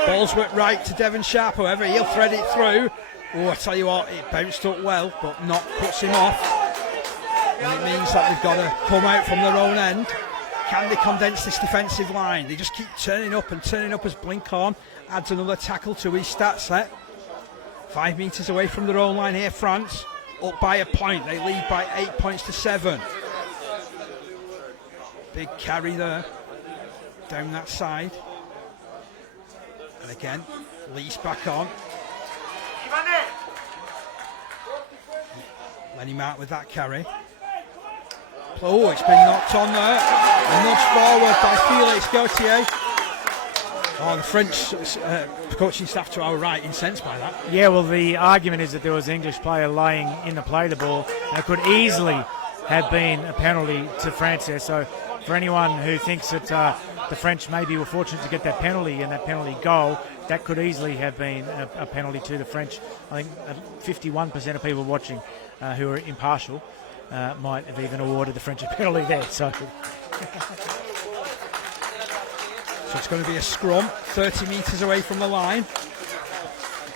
Ball's went right to Devon Sharp, however, he'll thread it through. Oh, I tell you what, it bounced up well, but Knott cuts him off. And it means that they've got to come out from their own end. Can they condense this defensive line? They just keep turning up as Blinkhorn adds another tackle to his stat set. 5 metres away from their own line here, France. Up by a point, they lead by 8 points to 7. Big carry there, down that side. And again, Lee's back on. Lenny Mark with that carry. Oh, it's been knocked on there. A nudge forward by Felix Gauthier. Oh, the French coaching staff to our right, incensed by that. Yeah, well, the argument is that there was an English player laying in the play the ball, and it could easily have been a penalty to France there. So for anyone who thinks that the French maybe were fortunate to get that penalty and that penalty goal, that could easily have been a penalty to the French. I think 51% of people watching who are impartial might have even awarded the French a penalty there. So it's going to be a scrum, 30 metres away from the line.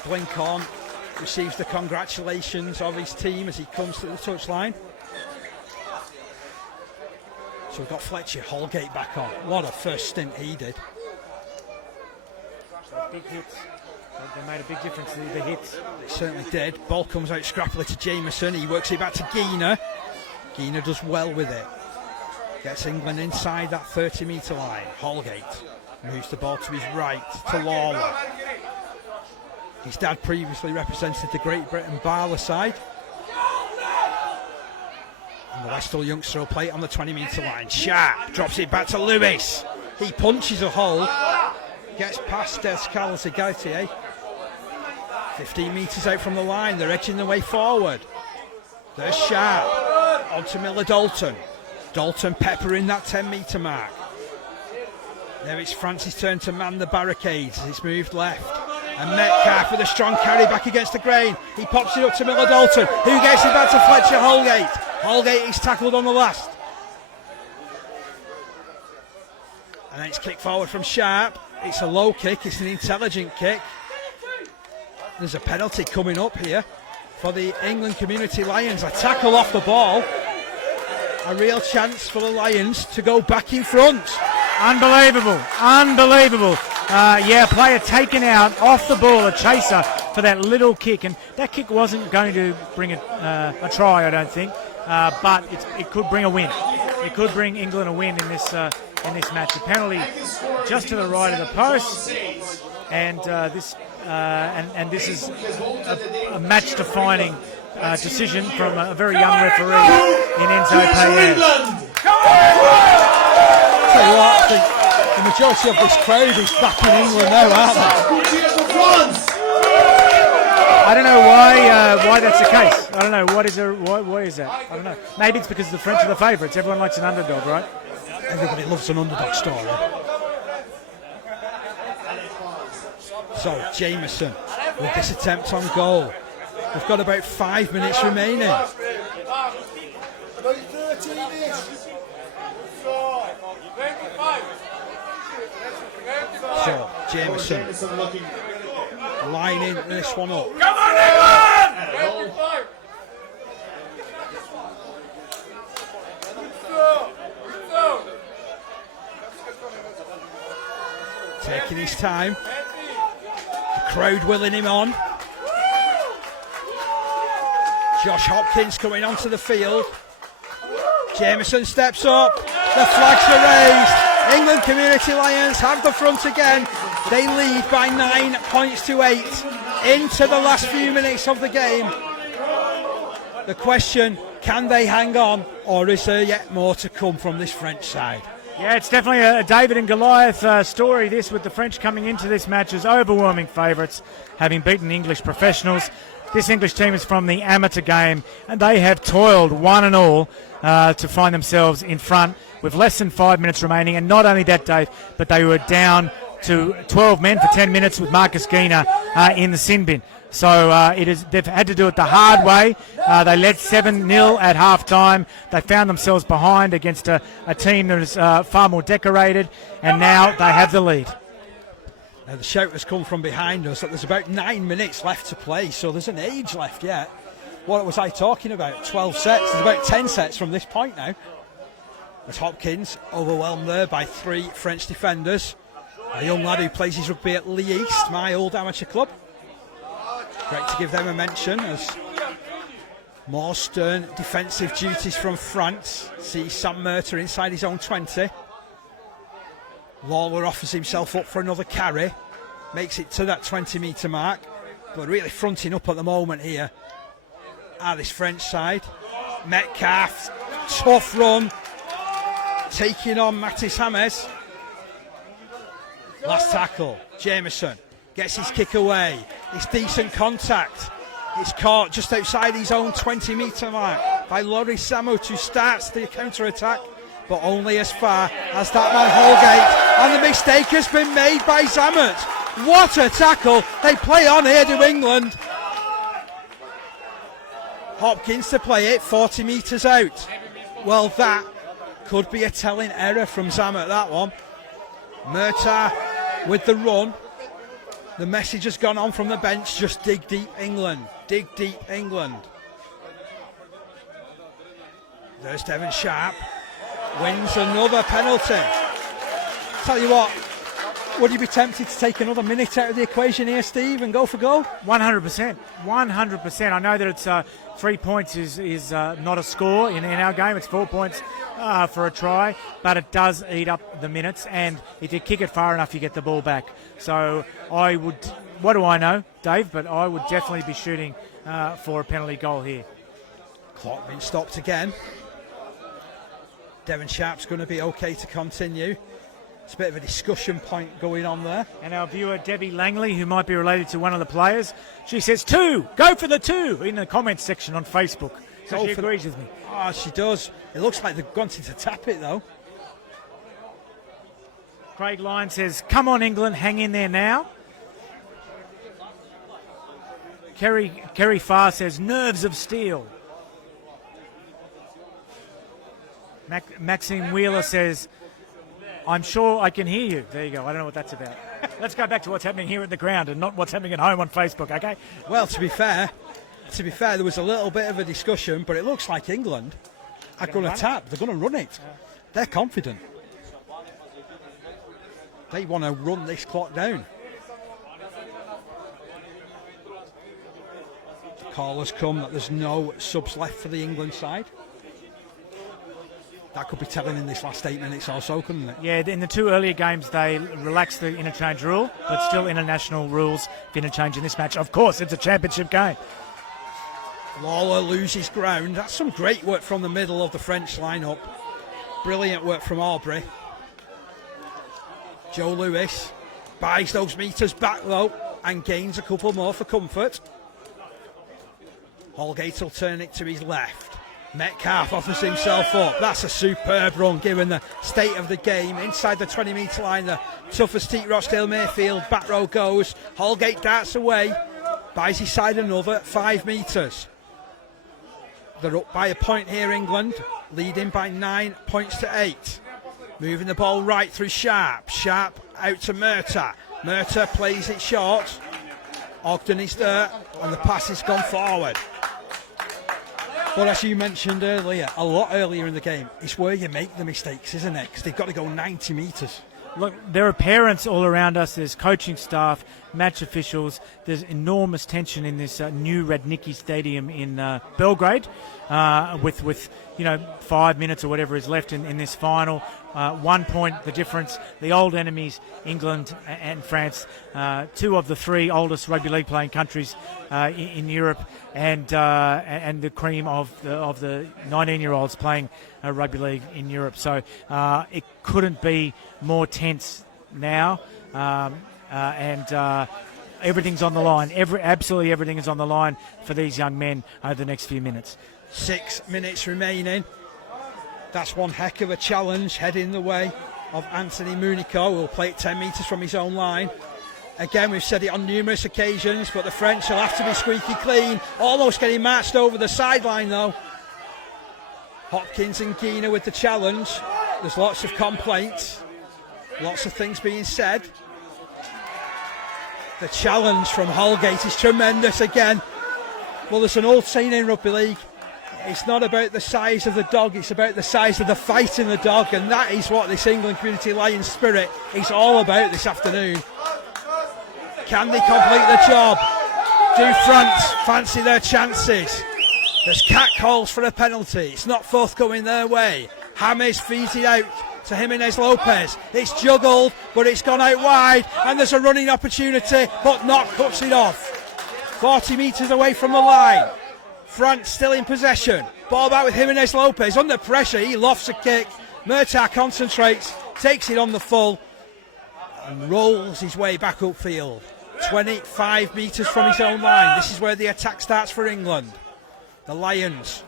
Blinkhorn receives the congratulations of his team as he comes to the touchline. So we've got Fletcher Holgate back on. What a first stint he did. Big hits. They made a big difference, the hits. They certainly did. Ball comes out scrappily to Jameson. He works it back to Gina. Gina does well with it. Gets England inside that 30-metre line. Holgate moves the ball to his right to Lawler. His dad previously represented the Great Britain Barla side. And the Westall youngster will play it on the 20-metre line. Sharp drops it back to Lewis. He punches a hole. Gets past Descalzi Gautier. 15 metres out from the line. They're edging their way forward. There's Sharp. On to Miller Dalton. Dalton peppering that 10-metre mark. Now it's France's turn to man the barricades as it's moved left. And Metcalf with a strong carry back against the grain. He pops it up to Miller Dalton, who gets it back to Fletcher Holgate. Holgate is tackled on the last. And then it's kicked forward from Sharp. It's a low kick, it's an intelligent kick. There's a penalty coming up here for the England Community Lions. A tackle off the ball. A real chance for the Lions to go back in front. Unbelievable, unbelievable. Player taken out off the ball, a chaser for that little kick, and that kick wasn't going to bring a try, I don't think, but it could bring a win. It could bring England a win in this match. A penalty just to the right of the post, and this is a match-defining decision from a very young referee in Enzo Paez. Tell you what, I think the majority of this crowd is back in England now, aren't they? I don't know why that's the case. I don't know why is that. I don't know. Maybe it's because the French are the favourites. Everyone likes an underdog, right? Everybody loves an underdog story. So Jameson with this attempt on goal. We've got about 5 minutes remaining. So Jameson lining this one up. Come on, England! Taking his time. The crowd willing him on. Josh Hopkins coming onto the field. Jameson steps up. The flags are raised. England Community Lions have the front again. They lead by 9 points to 8 into the last few minutes of the game. The question, can they hang on, or is there yet more to come from this French side? Yeah, it's definitely a David and Goliath story, this, with the French coming into this match as overwhelming favourites, having beaten English professionals. This English team is from the amateur game, and they have toiled one and all to find themselves in front with less than 5 minutes remaining. And not only that, Dave, but they were down to 12 men for 10 minutes with Marcus Gina in the sin bin. So they've had to do it the hard way. They led 7-0 at half-time. They found themselves behind against a team that is far more decorated, and now they have the lead. Now the shout has come from behind us that there's about 9 minutes left to play, so there's an age left yet. What was I talking about? 12 sets. There's about 10 sets from this point now. As Hopkins overwhelmed there by 3 French defenders. A young lad who plays his rugby at Lee East, my old amateur club. Great to give them a mention as more stern defensive duties from France. See Sam Murter inside his own 20. Lawler offers himself up for another carry, makes it to that 20-metre mark, but really fronting up at the moment here are this French side. Metcalf, tough run, taking on Matis James. Last tackle, Jameson gets his kick away. It's decent contact. It's caught just outside his own 20-metre mark by Laurie Samut, who starts the counter-attack, but only as far as that man Holgate. And the mistake has been made by Zammert. What a tackle. They play on here to England. Hopkins to play it 40 metres out. Well, that could be a telling error from Zammert, that one. Murtagh with the run. The message has gone on from the bench, just dig deep England. Dig deep England. There's Devon Sharp. wins another penalty. Tell you what, would you be tempted to take another minute out of the equation here, Steve, and go for goal? 100%. 100%. I know that it's 3 points is not a score in our game. It's 4 points for a try, but it does eat up the minutes, and if you kick it far enough, you get the ball back. So I would, what do I know, Dave, but I would definitely be shooting for a penalty goal here. Clock being stopped again. Devon Sharp's going to be okay to continue. It's a bit of a discussion point going on there. And our viewer, Debbie Langley, who might be related to one of the players, she says 2, go for the 2 in the comments section on Facebook. So she agrees with me. Oh, she does. It looks like they're wanting to tap it, though. Craig Lyon says, come on, England, hang in there now. Kerry Farr says, nerves of steel. Maxine Wheeler says, I'm sure I can hear you. There you go. I don't know what that's about. Let's go back to what's happening here at the ground and not what's happening at home on Facebook, okay? Well, to be fair, there was a little bit of a discussion, but it looks like England are going to tap. They're going to run it. They're confident. They want to run this clock down. The call has come that there's no subs left for the England side. That could be telling in this last 8 minutes or so, couldn't it? Yeah, in the 2 earlier games, they relaxed the interchange rule, but still international rules for interchange in this match. Of course, it's a championship game. Lawler loses ground. That's some great work from the middle of the French lineup. Brilliant work from Aubrey. Joe Lewis buys those metres back low and gains a couple more for comfort. Holgate will turn it to his left. Metcalf offers himself up. That's a superb run given the state of the game. Inside the 20-metre line, the toughest Teat Rochdale Mayfield. Back row goes. Holgate darts away. Buys his side another 5 metres. They're up by a point here, England. Leading by 9 points to 8. Moving the ball right through Sharp. Sharp out to Murtagh. Murtagh plays it short. Ogden is there, and the pass has gone forward. But as you mentioned earlier, a lot earlier in the game, it's where you make the mistakes, isn't it? Because they've got to go 90 metres. Look, there are parents all around us. There's coaching staff, match officials. There's enormous tension in this new Radnicki Stadium in Belgrade, with 5 minutes or whatever is left in this final. 1 point the difference. The old enemies, England and France, 2 of the 3 oldest rugby league playing countries in Europe, and the cream of the 19-year-olds playing rugby league in Europe. So it couldn't be more tense now, and everything's on the line. Absolutely everything is on the line for these young men over the next few minutes. 6 minutes remaining. That's one heck of a challenge heading the way of Anthony Munico, who will play it 10 metres from his own line. Again, we've said it on numerous occasions, but the French will have to be squeaky clean. Almost getting marched over the sideline, though. Hopkins and Gina with the challenge. There's lots of complaints, lots of things being said. The challenge from Holgate is tremendous again. Well, there's an old saying in rugby league, it's not about the size of the dog, it's about the size of the fight in the dog, and that is what this England Community Lions spirit is all about this afternoon. Can they complete the job? Do France fancy their chances? There's catcalls for a penalty. It's not forthcoming their way. James feeds it out to Jimenez Lopez. It's juggled, but it's gone out wide, and there's a running opportunity, but Knock cuts it off. 40 metres away from the line. France still in possession. Ball back with Jimenez Lopez. Under pressure, he lofts a kick. Murtagh concentrates, takes it on the full, and rolls his way back upfield. 25 metres from his own line. This is where the attack starts for England. The Lions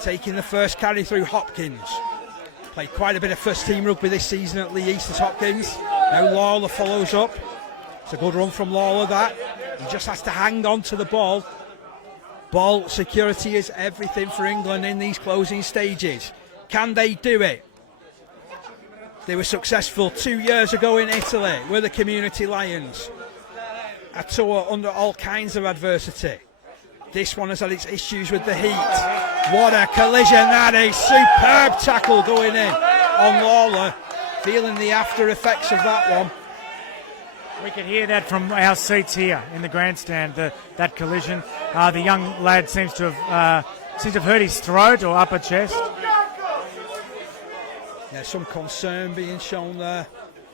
taking the first carry through Hopkins. Played quite a bit of first team rugby this season at Lee East as Hopkins. Now Lawler follows up. It's a good run from Lawler, that. He just has to hang on to the ball. Ball security is everything for England in these closing stages. Can they do it? They were successful 2 years ago in Italy with the Community Lions. A tour under all kinds of adversity. This one has had its issues with the heat. What a collision that is. Superb tackle going in on Lawler, feeling the after effects of that one. We can hear that from our seats here in the grandstand, that collision. The young lad seems to have hurt his throat or upper chest. Yeah, some concern being shown there.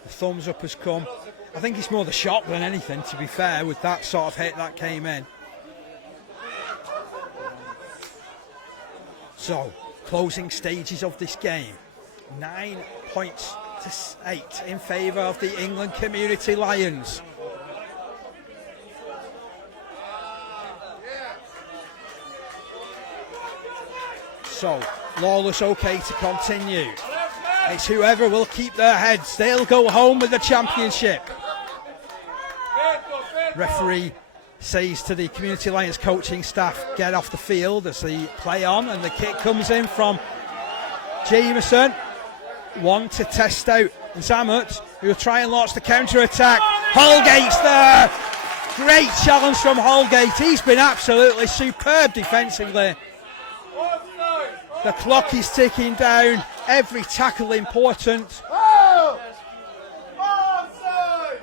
The thumbs up has come. I think it's more the shock than anything, to be fair, with that sort of hit that came in. So, closing stages of this game. 9 points to 8 in favour of the England Community Lions. So, Lawless okay to continue. It's whoever will keep their heads. They'll go home with the championship. Referee says to the Community Lions coaching staff, get off the field as they play on, and the kick comes in from Jameson. One to test out Zammut, who will try and launch the counter-attack. Holgate's there. Great challenge from Holgate. He's been absolutely superb defensively. The clock is ticking down. Every tackle important.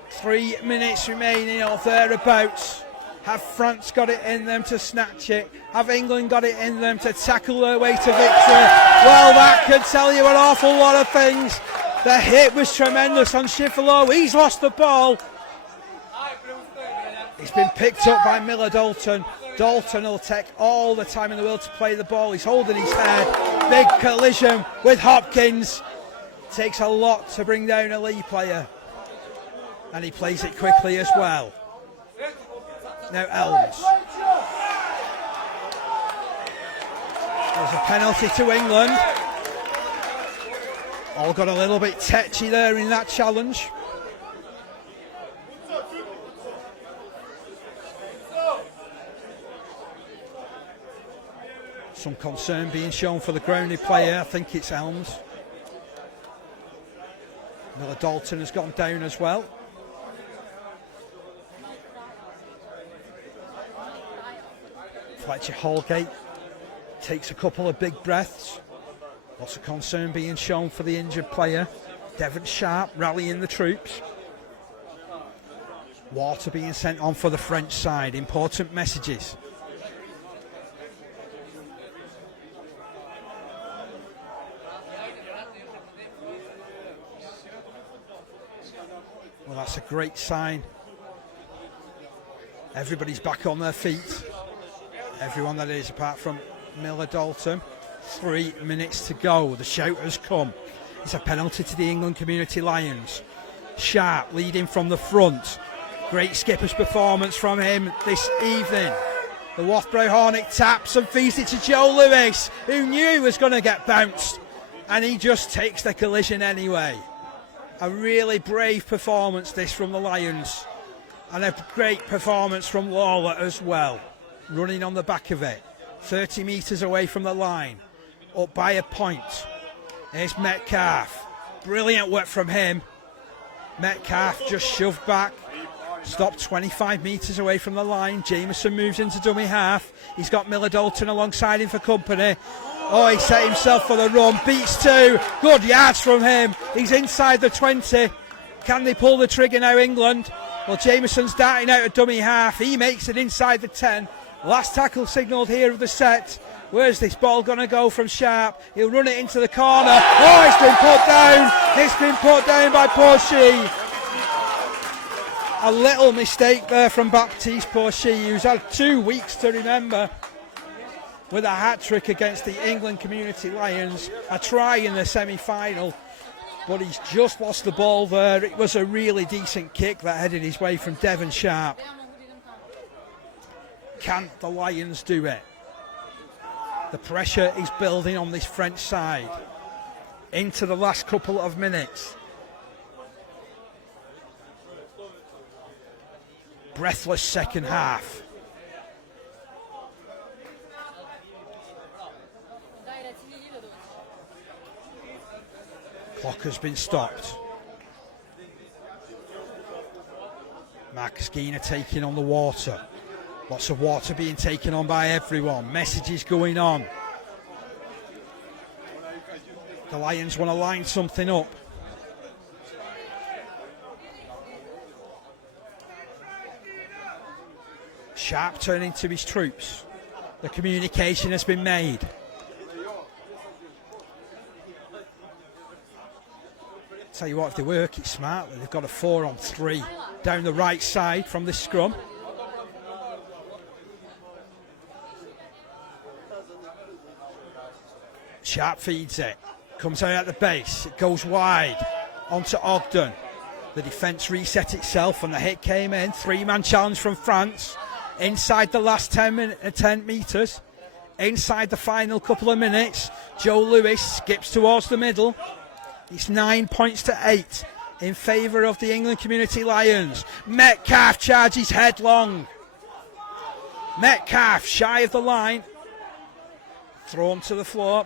3 minutes remaining or thereabouts. Have France got it in them to snatch it? Have England got it in them to tackle their way to victory? Well, that could tell you an awful lot of things. The hit was tremendous on Schifolo. He's lost the ball. He's been picked up by Miller Dalton. Dalton will take all the time in the world to play the ball. He's holding his head. Big collision with Hopkins. Takes a lot to bring down a Lee player. And he plays it quickly as well. Now Elms. There's a penalty to England. All got a little bit tetchy there in that challenge. Some concern being shown for the grounded player. I think it's Elms. Miller Dalton has gone down as well. Fletcher Holgate takes a couple of big breaths. Lots of concern being shown for the injured player. Devon Sharp rallying the troops. Water being sent on for the French side. Important messages. Well, that's a great sign. Everybody's back on their feet. Everyone that is, apart from Miller Dalton. 3 minutes to go. The shout has come. It's a penalty to the England Community Lions. Sharp leading from the front. Great skipper's performance from him this evening. The Wathbrow Hornet taps and feeds it to Joe Lewis, who knew he was going to get bounced. And he just takes the collision anyway. A really brave performance this from the Lions. And a great performance from Lawler as well. Running on the back of it. 30 metres away from the line. Up by a point. Here's Metcalf. Brilliant work from him. Metcalf just shoved back. Stopped 25 metres away from the line. Jameson moves into dummy half. He's got Miller Dalton alongside him for company. Oh, he set himself for the run. Beats two. Good yards from him. He's inside the 20. Can they pull the trigger now, England? Well, Jameson's darting out of dummy half. He makes it inside the 10. Last tackle signalled here of the set. Where's this ball going to go from Sharp? He'll run it into the corner. Oh, it's been put down. It's been put down by Porchy. A little mistake there from Baptiste Porchy, who's had 2 weeks to remember with a hat-trick against the England Community Lions. A try in the semi-final, but he's just lost the ball there. It was a really decent kick that headed his way from Devon Sharp. Can the Lions do it? The pressure is building on this French side. Into the last couple of minutes. Breathless second half. Clock has been stopped. Marcus Gina taking on the water. Lots of water being taken on by everyone. Messages going on. The Lions want to line something up. Sharp turning to his troops. The communication has been made. Tell you what, if they work it smartly, they've got a 4-on-3 down the right side from the scrum. Sharp feeds it, comes out at the base, it goes wide onto Ogden. The defence reset itself and the hit came in. 3-man challenge from France. Inside the last 10 metres, inside the final couple of minutes, Joe Lewis skips towards the middle. It's 9 points to 8 in favour of the England Community Lions. Metcalf charges headlong. Metcalf shy of the line, thrown to the floor.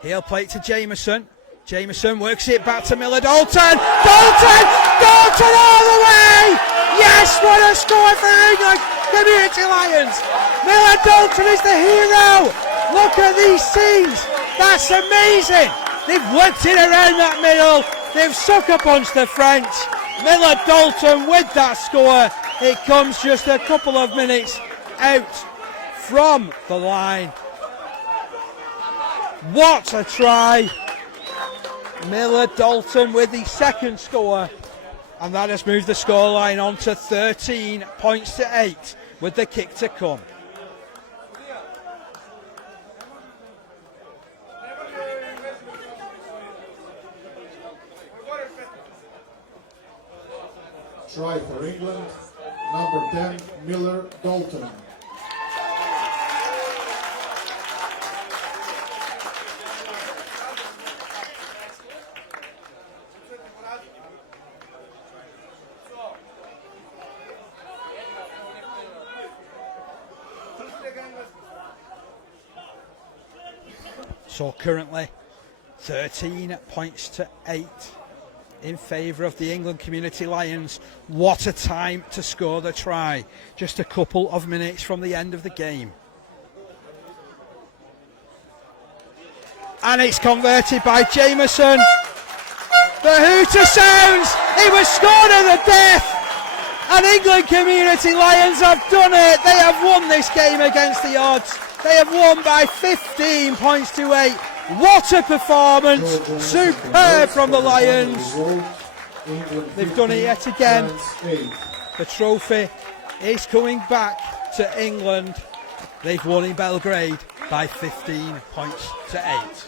Heel play it to Jameson. Jameson works it back to Miller Dalton. Dalton all the way! Yes, what a score for England Community Lions! Miller Dalton is the hero! Look at these scenes! That's amazing! They've worked it around that middle. They've sucker punched the French. Miller Dalton with that score. It comes just a couple of minutes out from the line. What a try! Miller Dalton with the second score, and that has moved the scoreline on to 13 points to 8 with the kick to come. Try for England, number 10, Miller Dalton. So currently 13 points to 8 in favour of the England Community Lions. What a time to score the try. Just a couple of minutes from the end of the game. And it's converted by Jameson. The hooter sounds. It was scored at the death. And England Community Lions have done it. They have won this game against the odds. They have won by 15 points to 8. What a performance. Superb from the Lions. They've done it yet again. The trophy is coming back to England. They've won in Belgrade by 15 points to 8.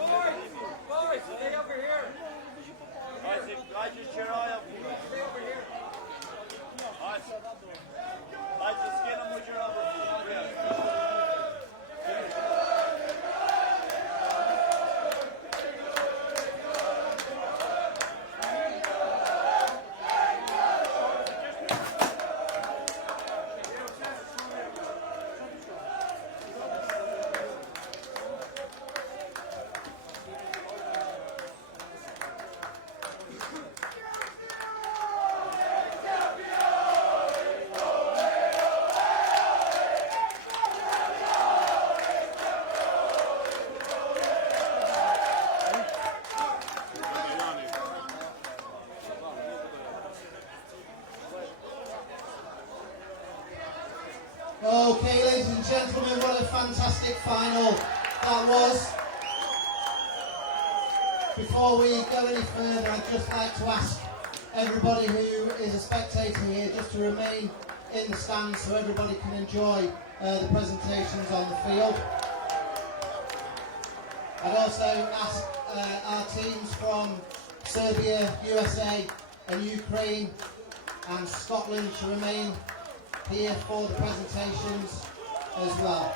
Boys, stay over here. Guys, just cheer out. Stay over here. Guys, just get them with your elbow. Okay, ladies and gentlemen, what a fantastic final that was. Before we go any further, I'd just like to ask everybody who is a spectator here just to remain in the stands so everybody can enjoy the presentations on the field. I'd also ask our teams from Serbia, USA and Ukraine and Scotland to remain here for the presentations as well.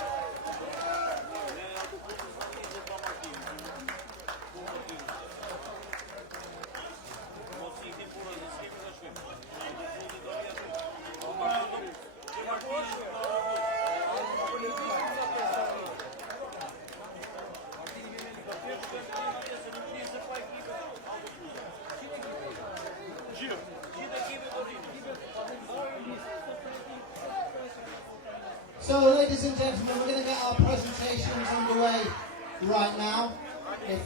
So, ladies and gentlemen, we're going to get our presentations underway right now, if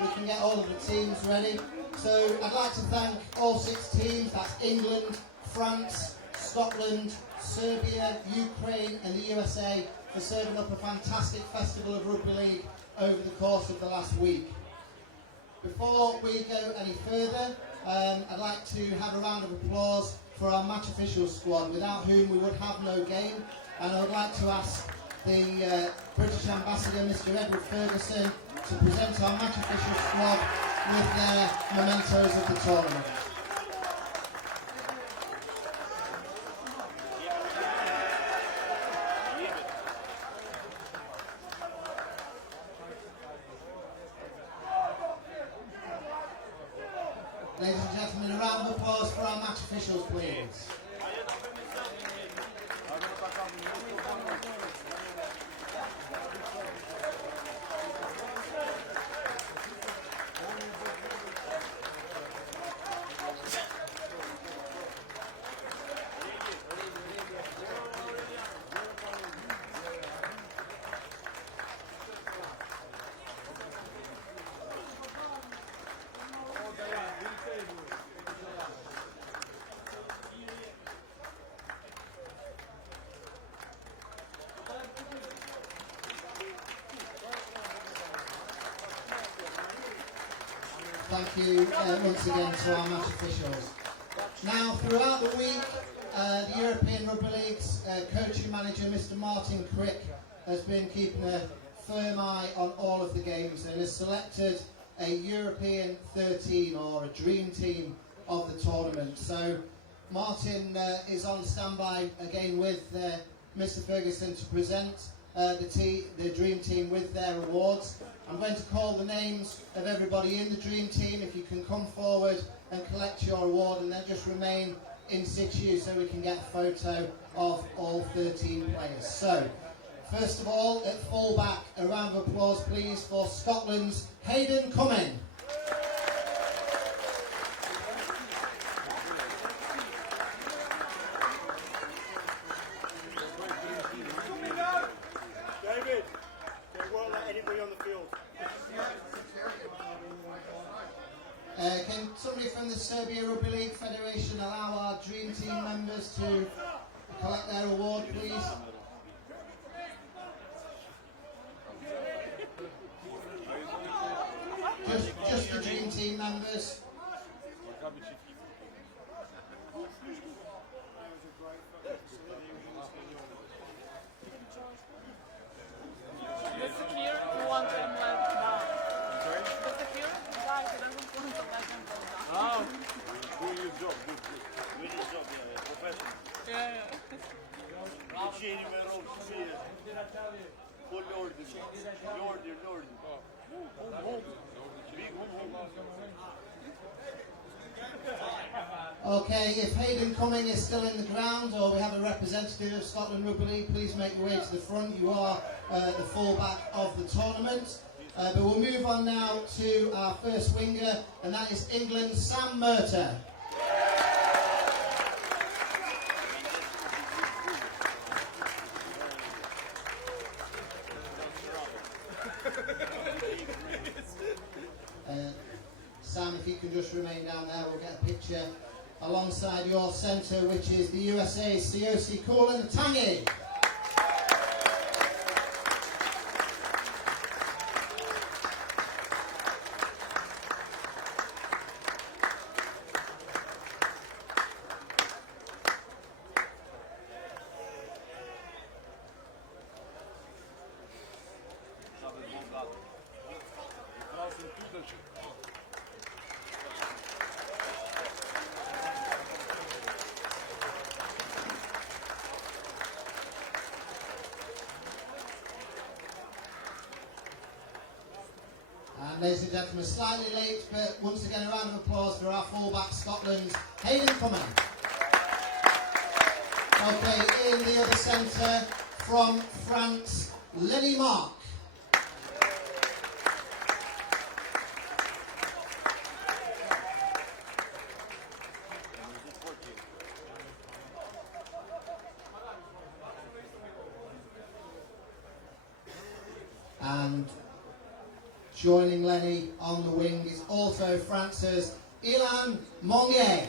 we can get all of the teams ready. So, I'd like to thank all 6 teams, that's England, France, Scotland, Serbia, Ukraine and the USA, for serving up a fantastic festival of rugby league over the course of the last week. Before we go any further, I'd like to have a round of applause for our match officials squad, without whom we would have no game. And I would like to ask the British Ambassador, Mr. Edward Ferguson, to present our match officials squad with their mementos of the tournament. Ladies and gentlemen, a round of applause for our match officials, please. Thank you once again to our match officials. Now, throughout the week, the European Rugby League's coaching manager, Mr. Martin Crick, has been keeping a firm eye on all of the games and has selected a European 13 or a dream team of the tournament. So Martin is on standby again with Mr. Ferguson to present the dream team with their awards. I'm going to call the names of everybody in the dream team. If you can come forward and collect your award, and then just remain in situ so we can get a photo of all 13 players. So, first of all, at fullback, a round of applause please for Scotland's Hayden Cumming. David, they won't let anybody on the field. Can somebody from the Serbia Rugby League Federation allow our dream team members to collect their award, please? Just the dream team members. Listen here, you want them Jenny Merrow, full order. Lord. Big home. Okay, if Hayden Cumming is still in the ground or we have a representative of Scotland Rugby League, please make your way to the front. You are the fullback of the tournament. But we'll move on now to our first winger, and that is England's Sam Murtagh. Sam, if you can just remain down there, we'll get a picture alongside your centre, which is the USA Siosi Coolan Tangi. And ladies and gentlemen, slightly late, but once again a round of applause for our fullback Scotland's Hayden Cumming. Okay, in the other centre from France, Lenny Mark. And joining Lenny on the wing is also France's Ilan Monnier.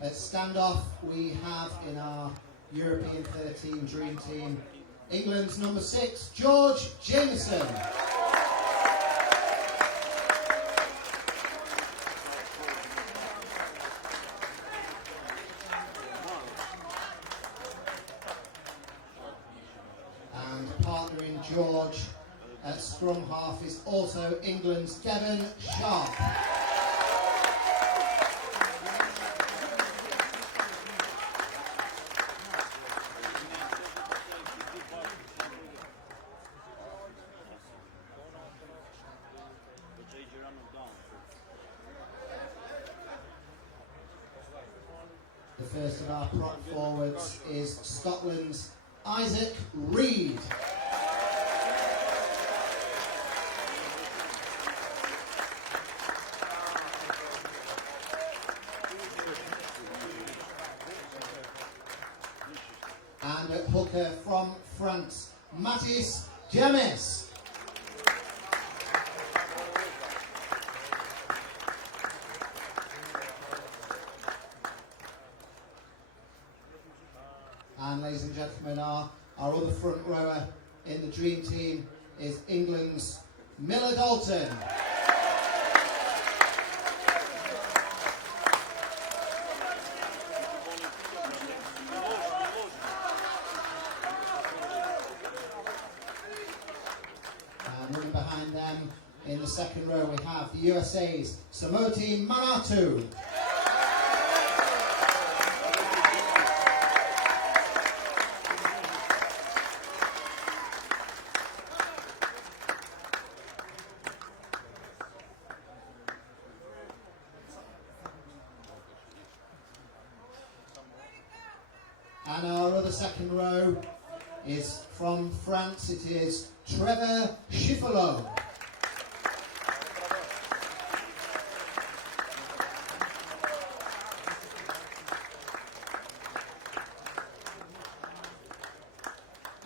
At standoff we have in our European 13 Dream Team England's number 6, George Jameson. Partnering George at scrum half is also England's Devon Sharp. The first of our prop forwards is Scotland's Isaac Reid. And at hooker from France, Mathis James. And ladies and gentlemen, our other front rower in the Dream Team is England's Miller Dalton. And running behind them in the second row we have the USA's Samoti Manatu. And our other second row is from France. It is Trevor Schiffelot.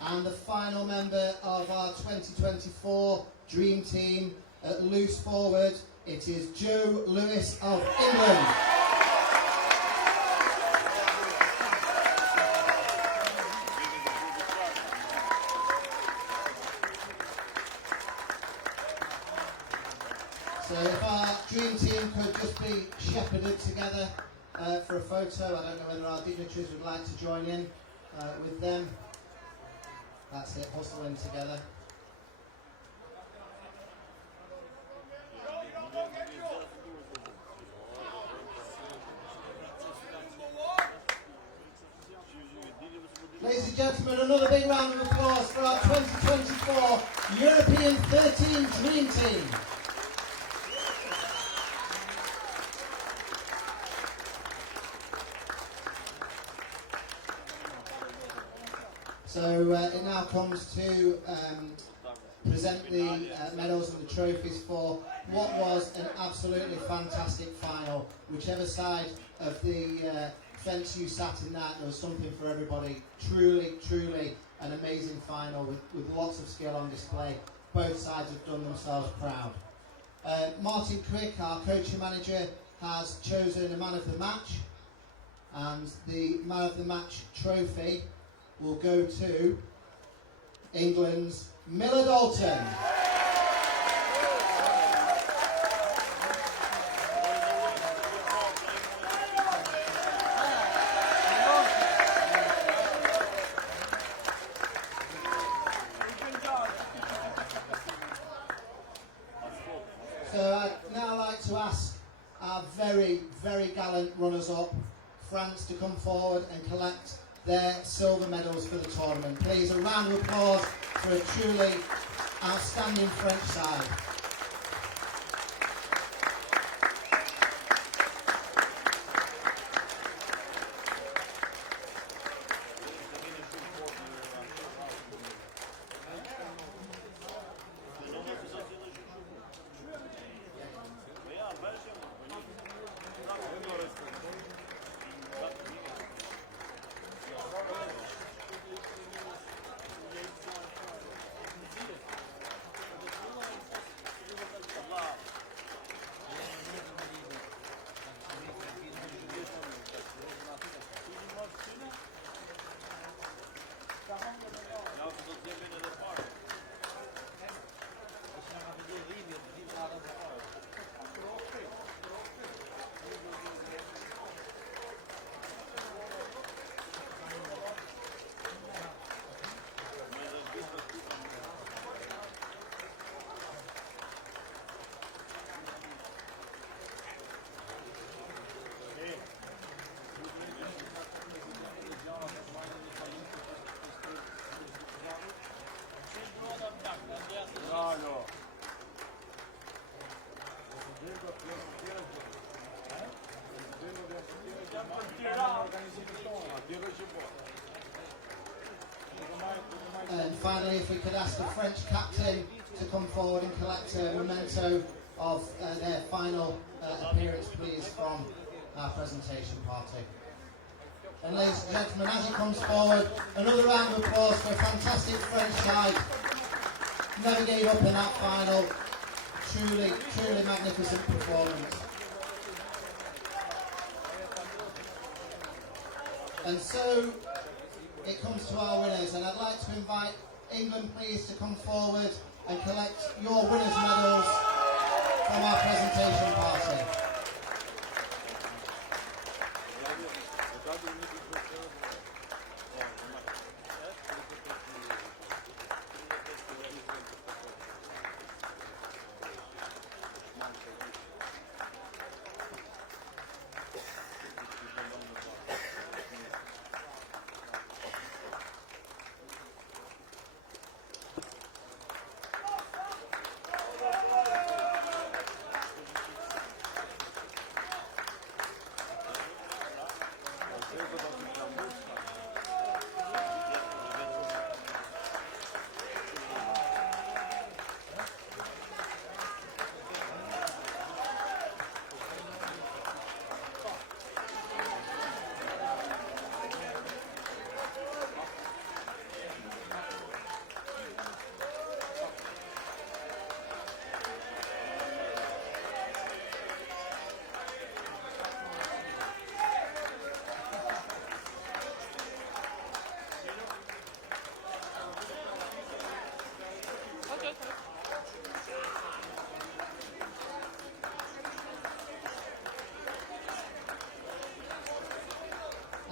And the final member of our 2024 Dream Team at loose forward, it is Joe Lewis of England. So if our Dream Team could just be shepherded together for a photo. I don't know whether our dignitaries would like to join in with them. That's it, hustle in together. and gentlemen, another big round of applause for our 2024 European 13 Dream Team. So it now comes to present the medals and the trophies for what was an absolutely fantastic final. Whichever side of the fence you sat in that, there was something for everybody. Truly, truly an amazing final with lots of skill on display. Both sides have done themselves proud. Martin Crick, our coaching manager, has chosen a man of the match, and the man of the match trophy will go to England's Miller Dalton. So I'd now like to ask our very, very gallant runners-up, France, to come forward and collect their silver medals for the tournament. Please, a round of applause for a truly outstanding French side. And finally, if we could ask the French captain to come forward and collect a memento of their final appearance, please, from our presentation party. And ladies and gentlemen, as he comes forward, another round of applause for a fantastic French side. Never gave up in that final. Truly, truly magnificent performance. And so it comes to our winners, and I'd like to invite England, please, to come forward and collect your winners' medals from our presentation party.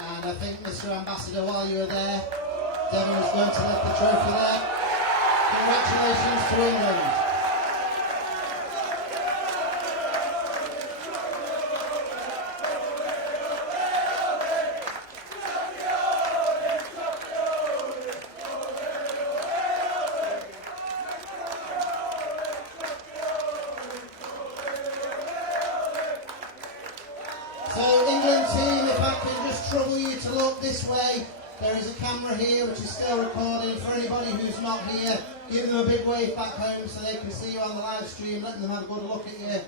And I think, Mr. Ambassador, while you were there, Devon is going to lift the trophy there. Congratulations to England. trouble you to look this way, there is a camera here which is still recording. For anybody who's not here, give them a big wave back home so they can see you on the live stream, letting them have a good look at you.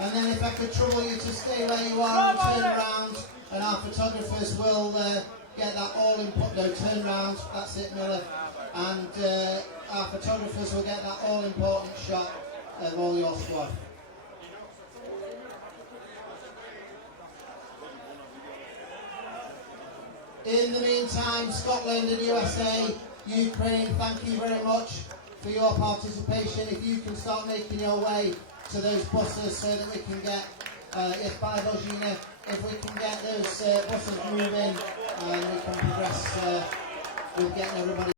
And then if I could trouble you to stay where you are and turn around, and our photographers will get that all important, no, turn round, that's it, Miller, and our photographers will get that all important shot of all your squad. In the meantime, Scotland and USA, Ukraine, thank you very much for your participation. If you can start making your way to those buses so that we can get, if we can get those buses moving and we can progress with getting everybody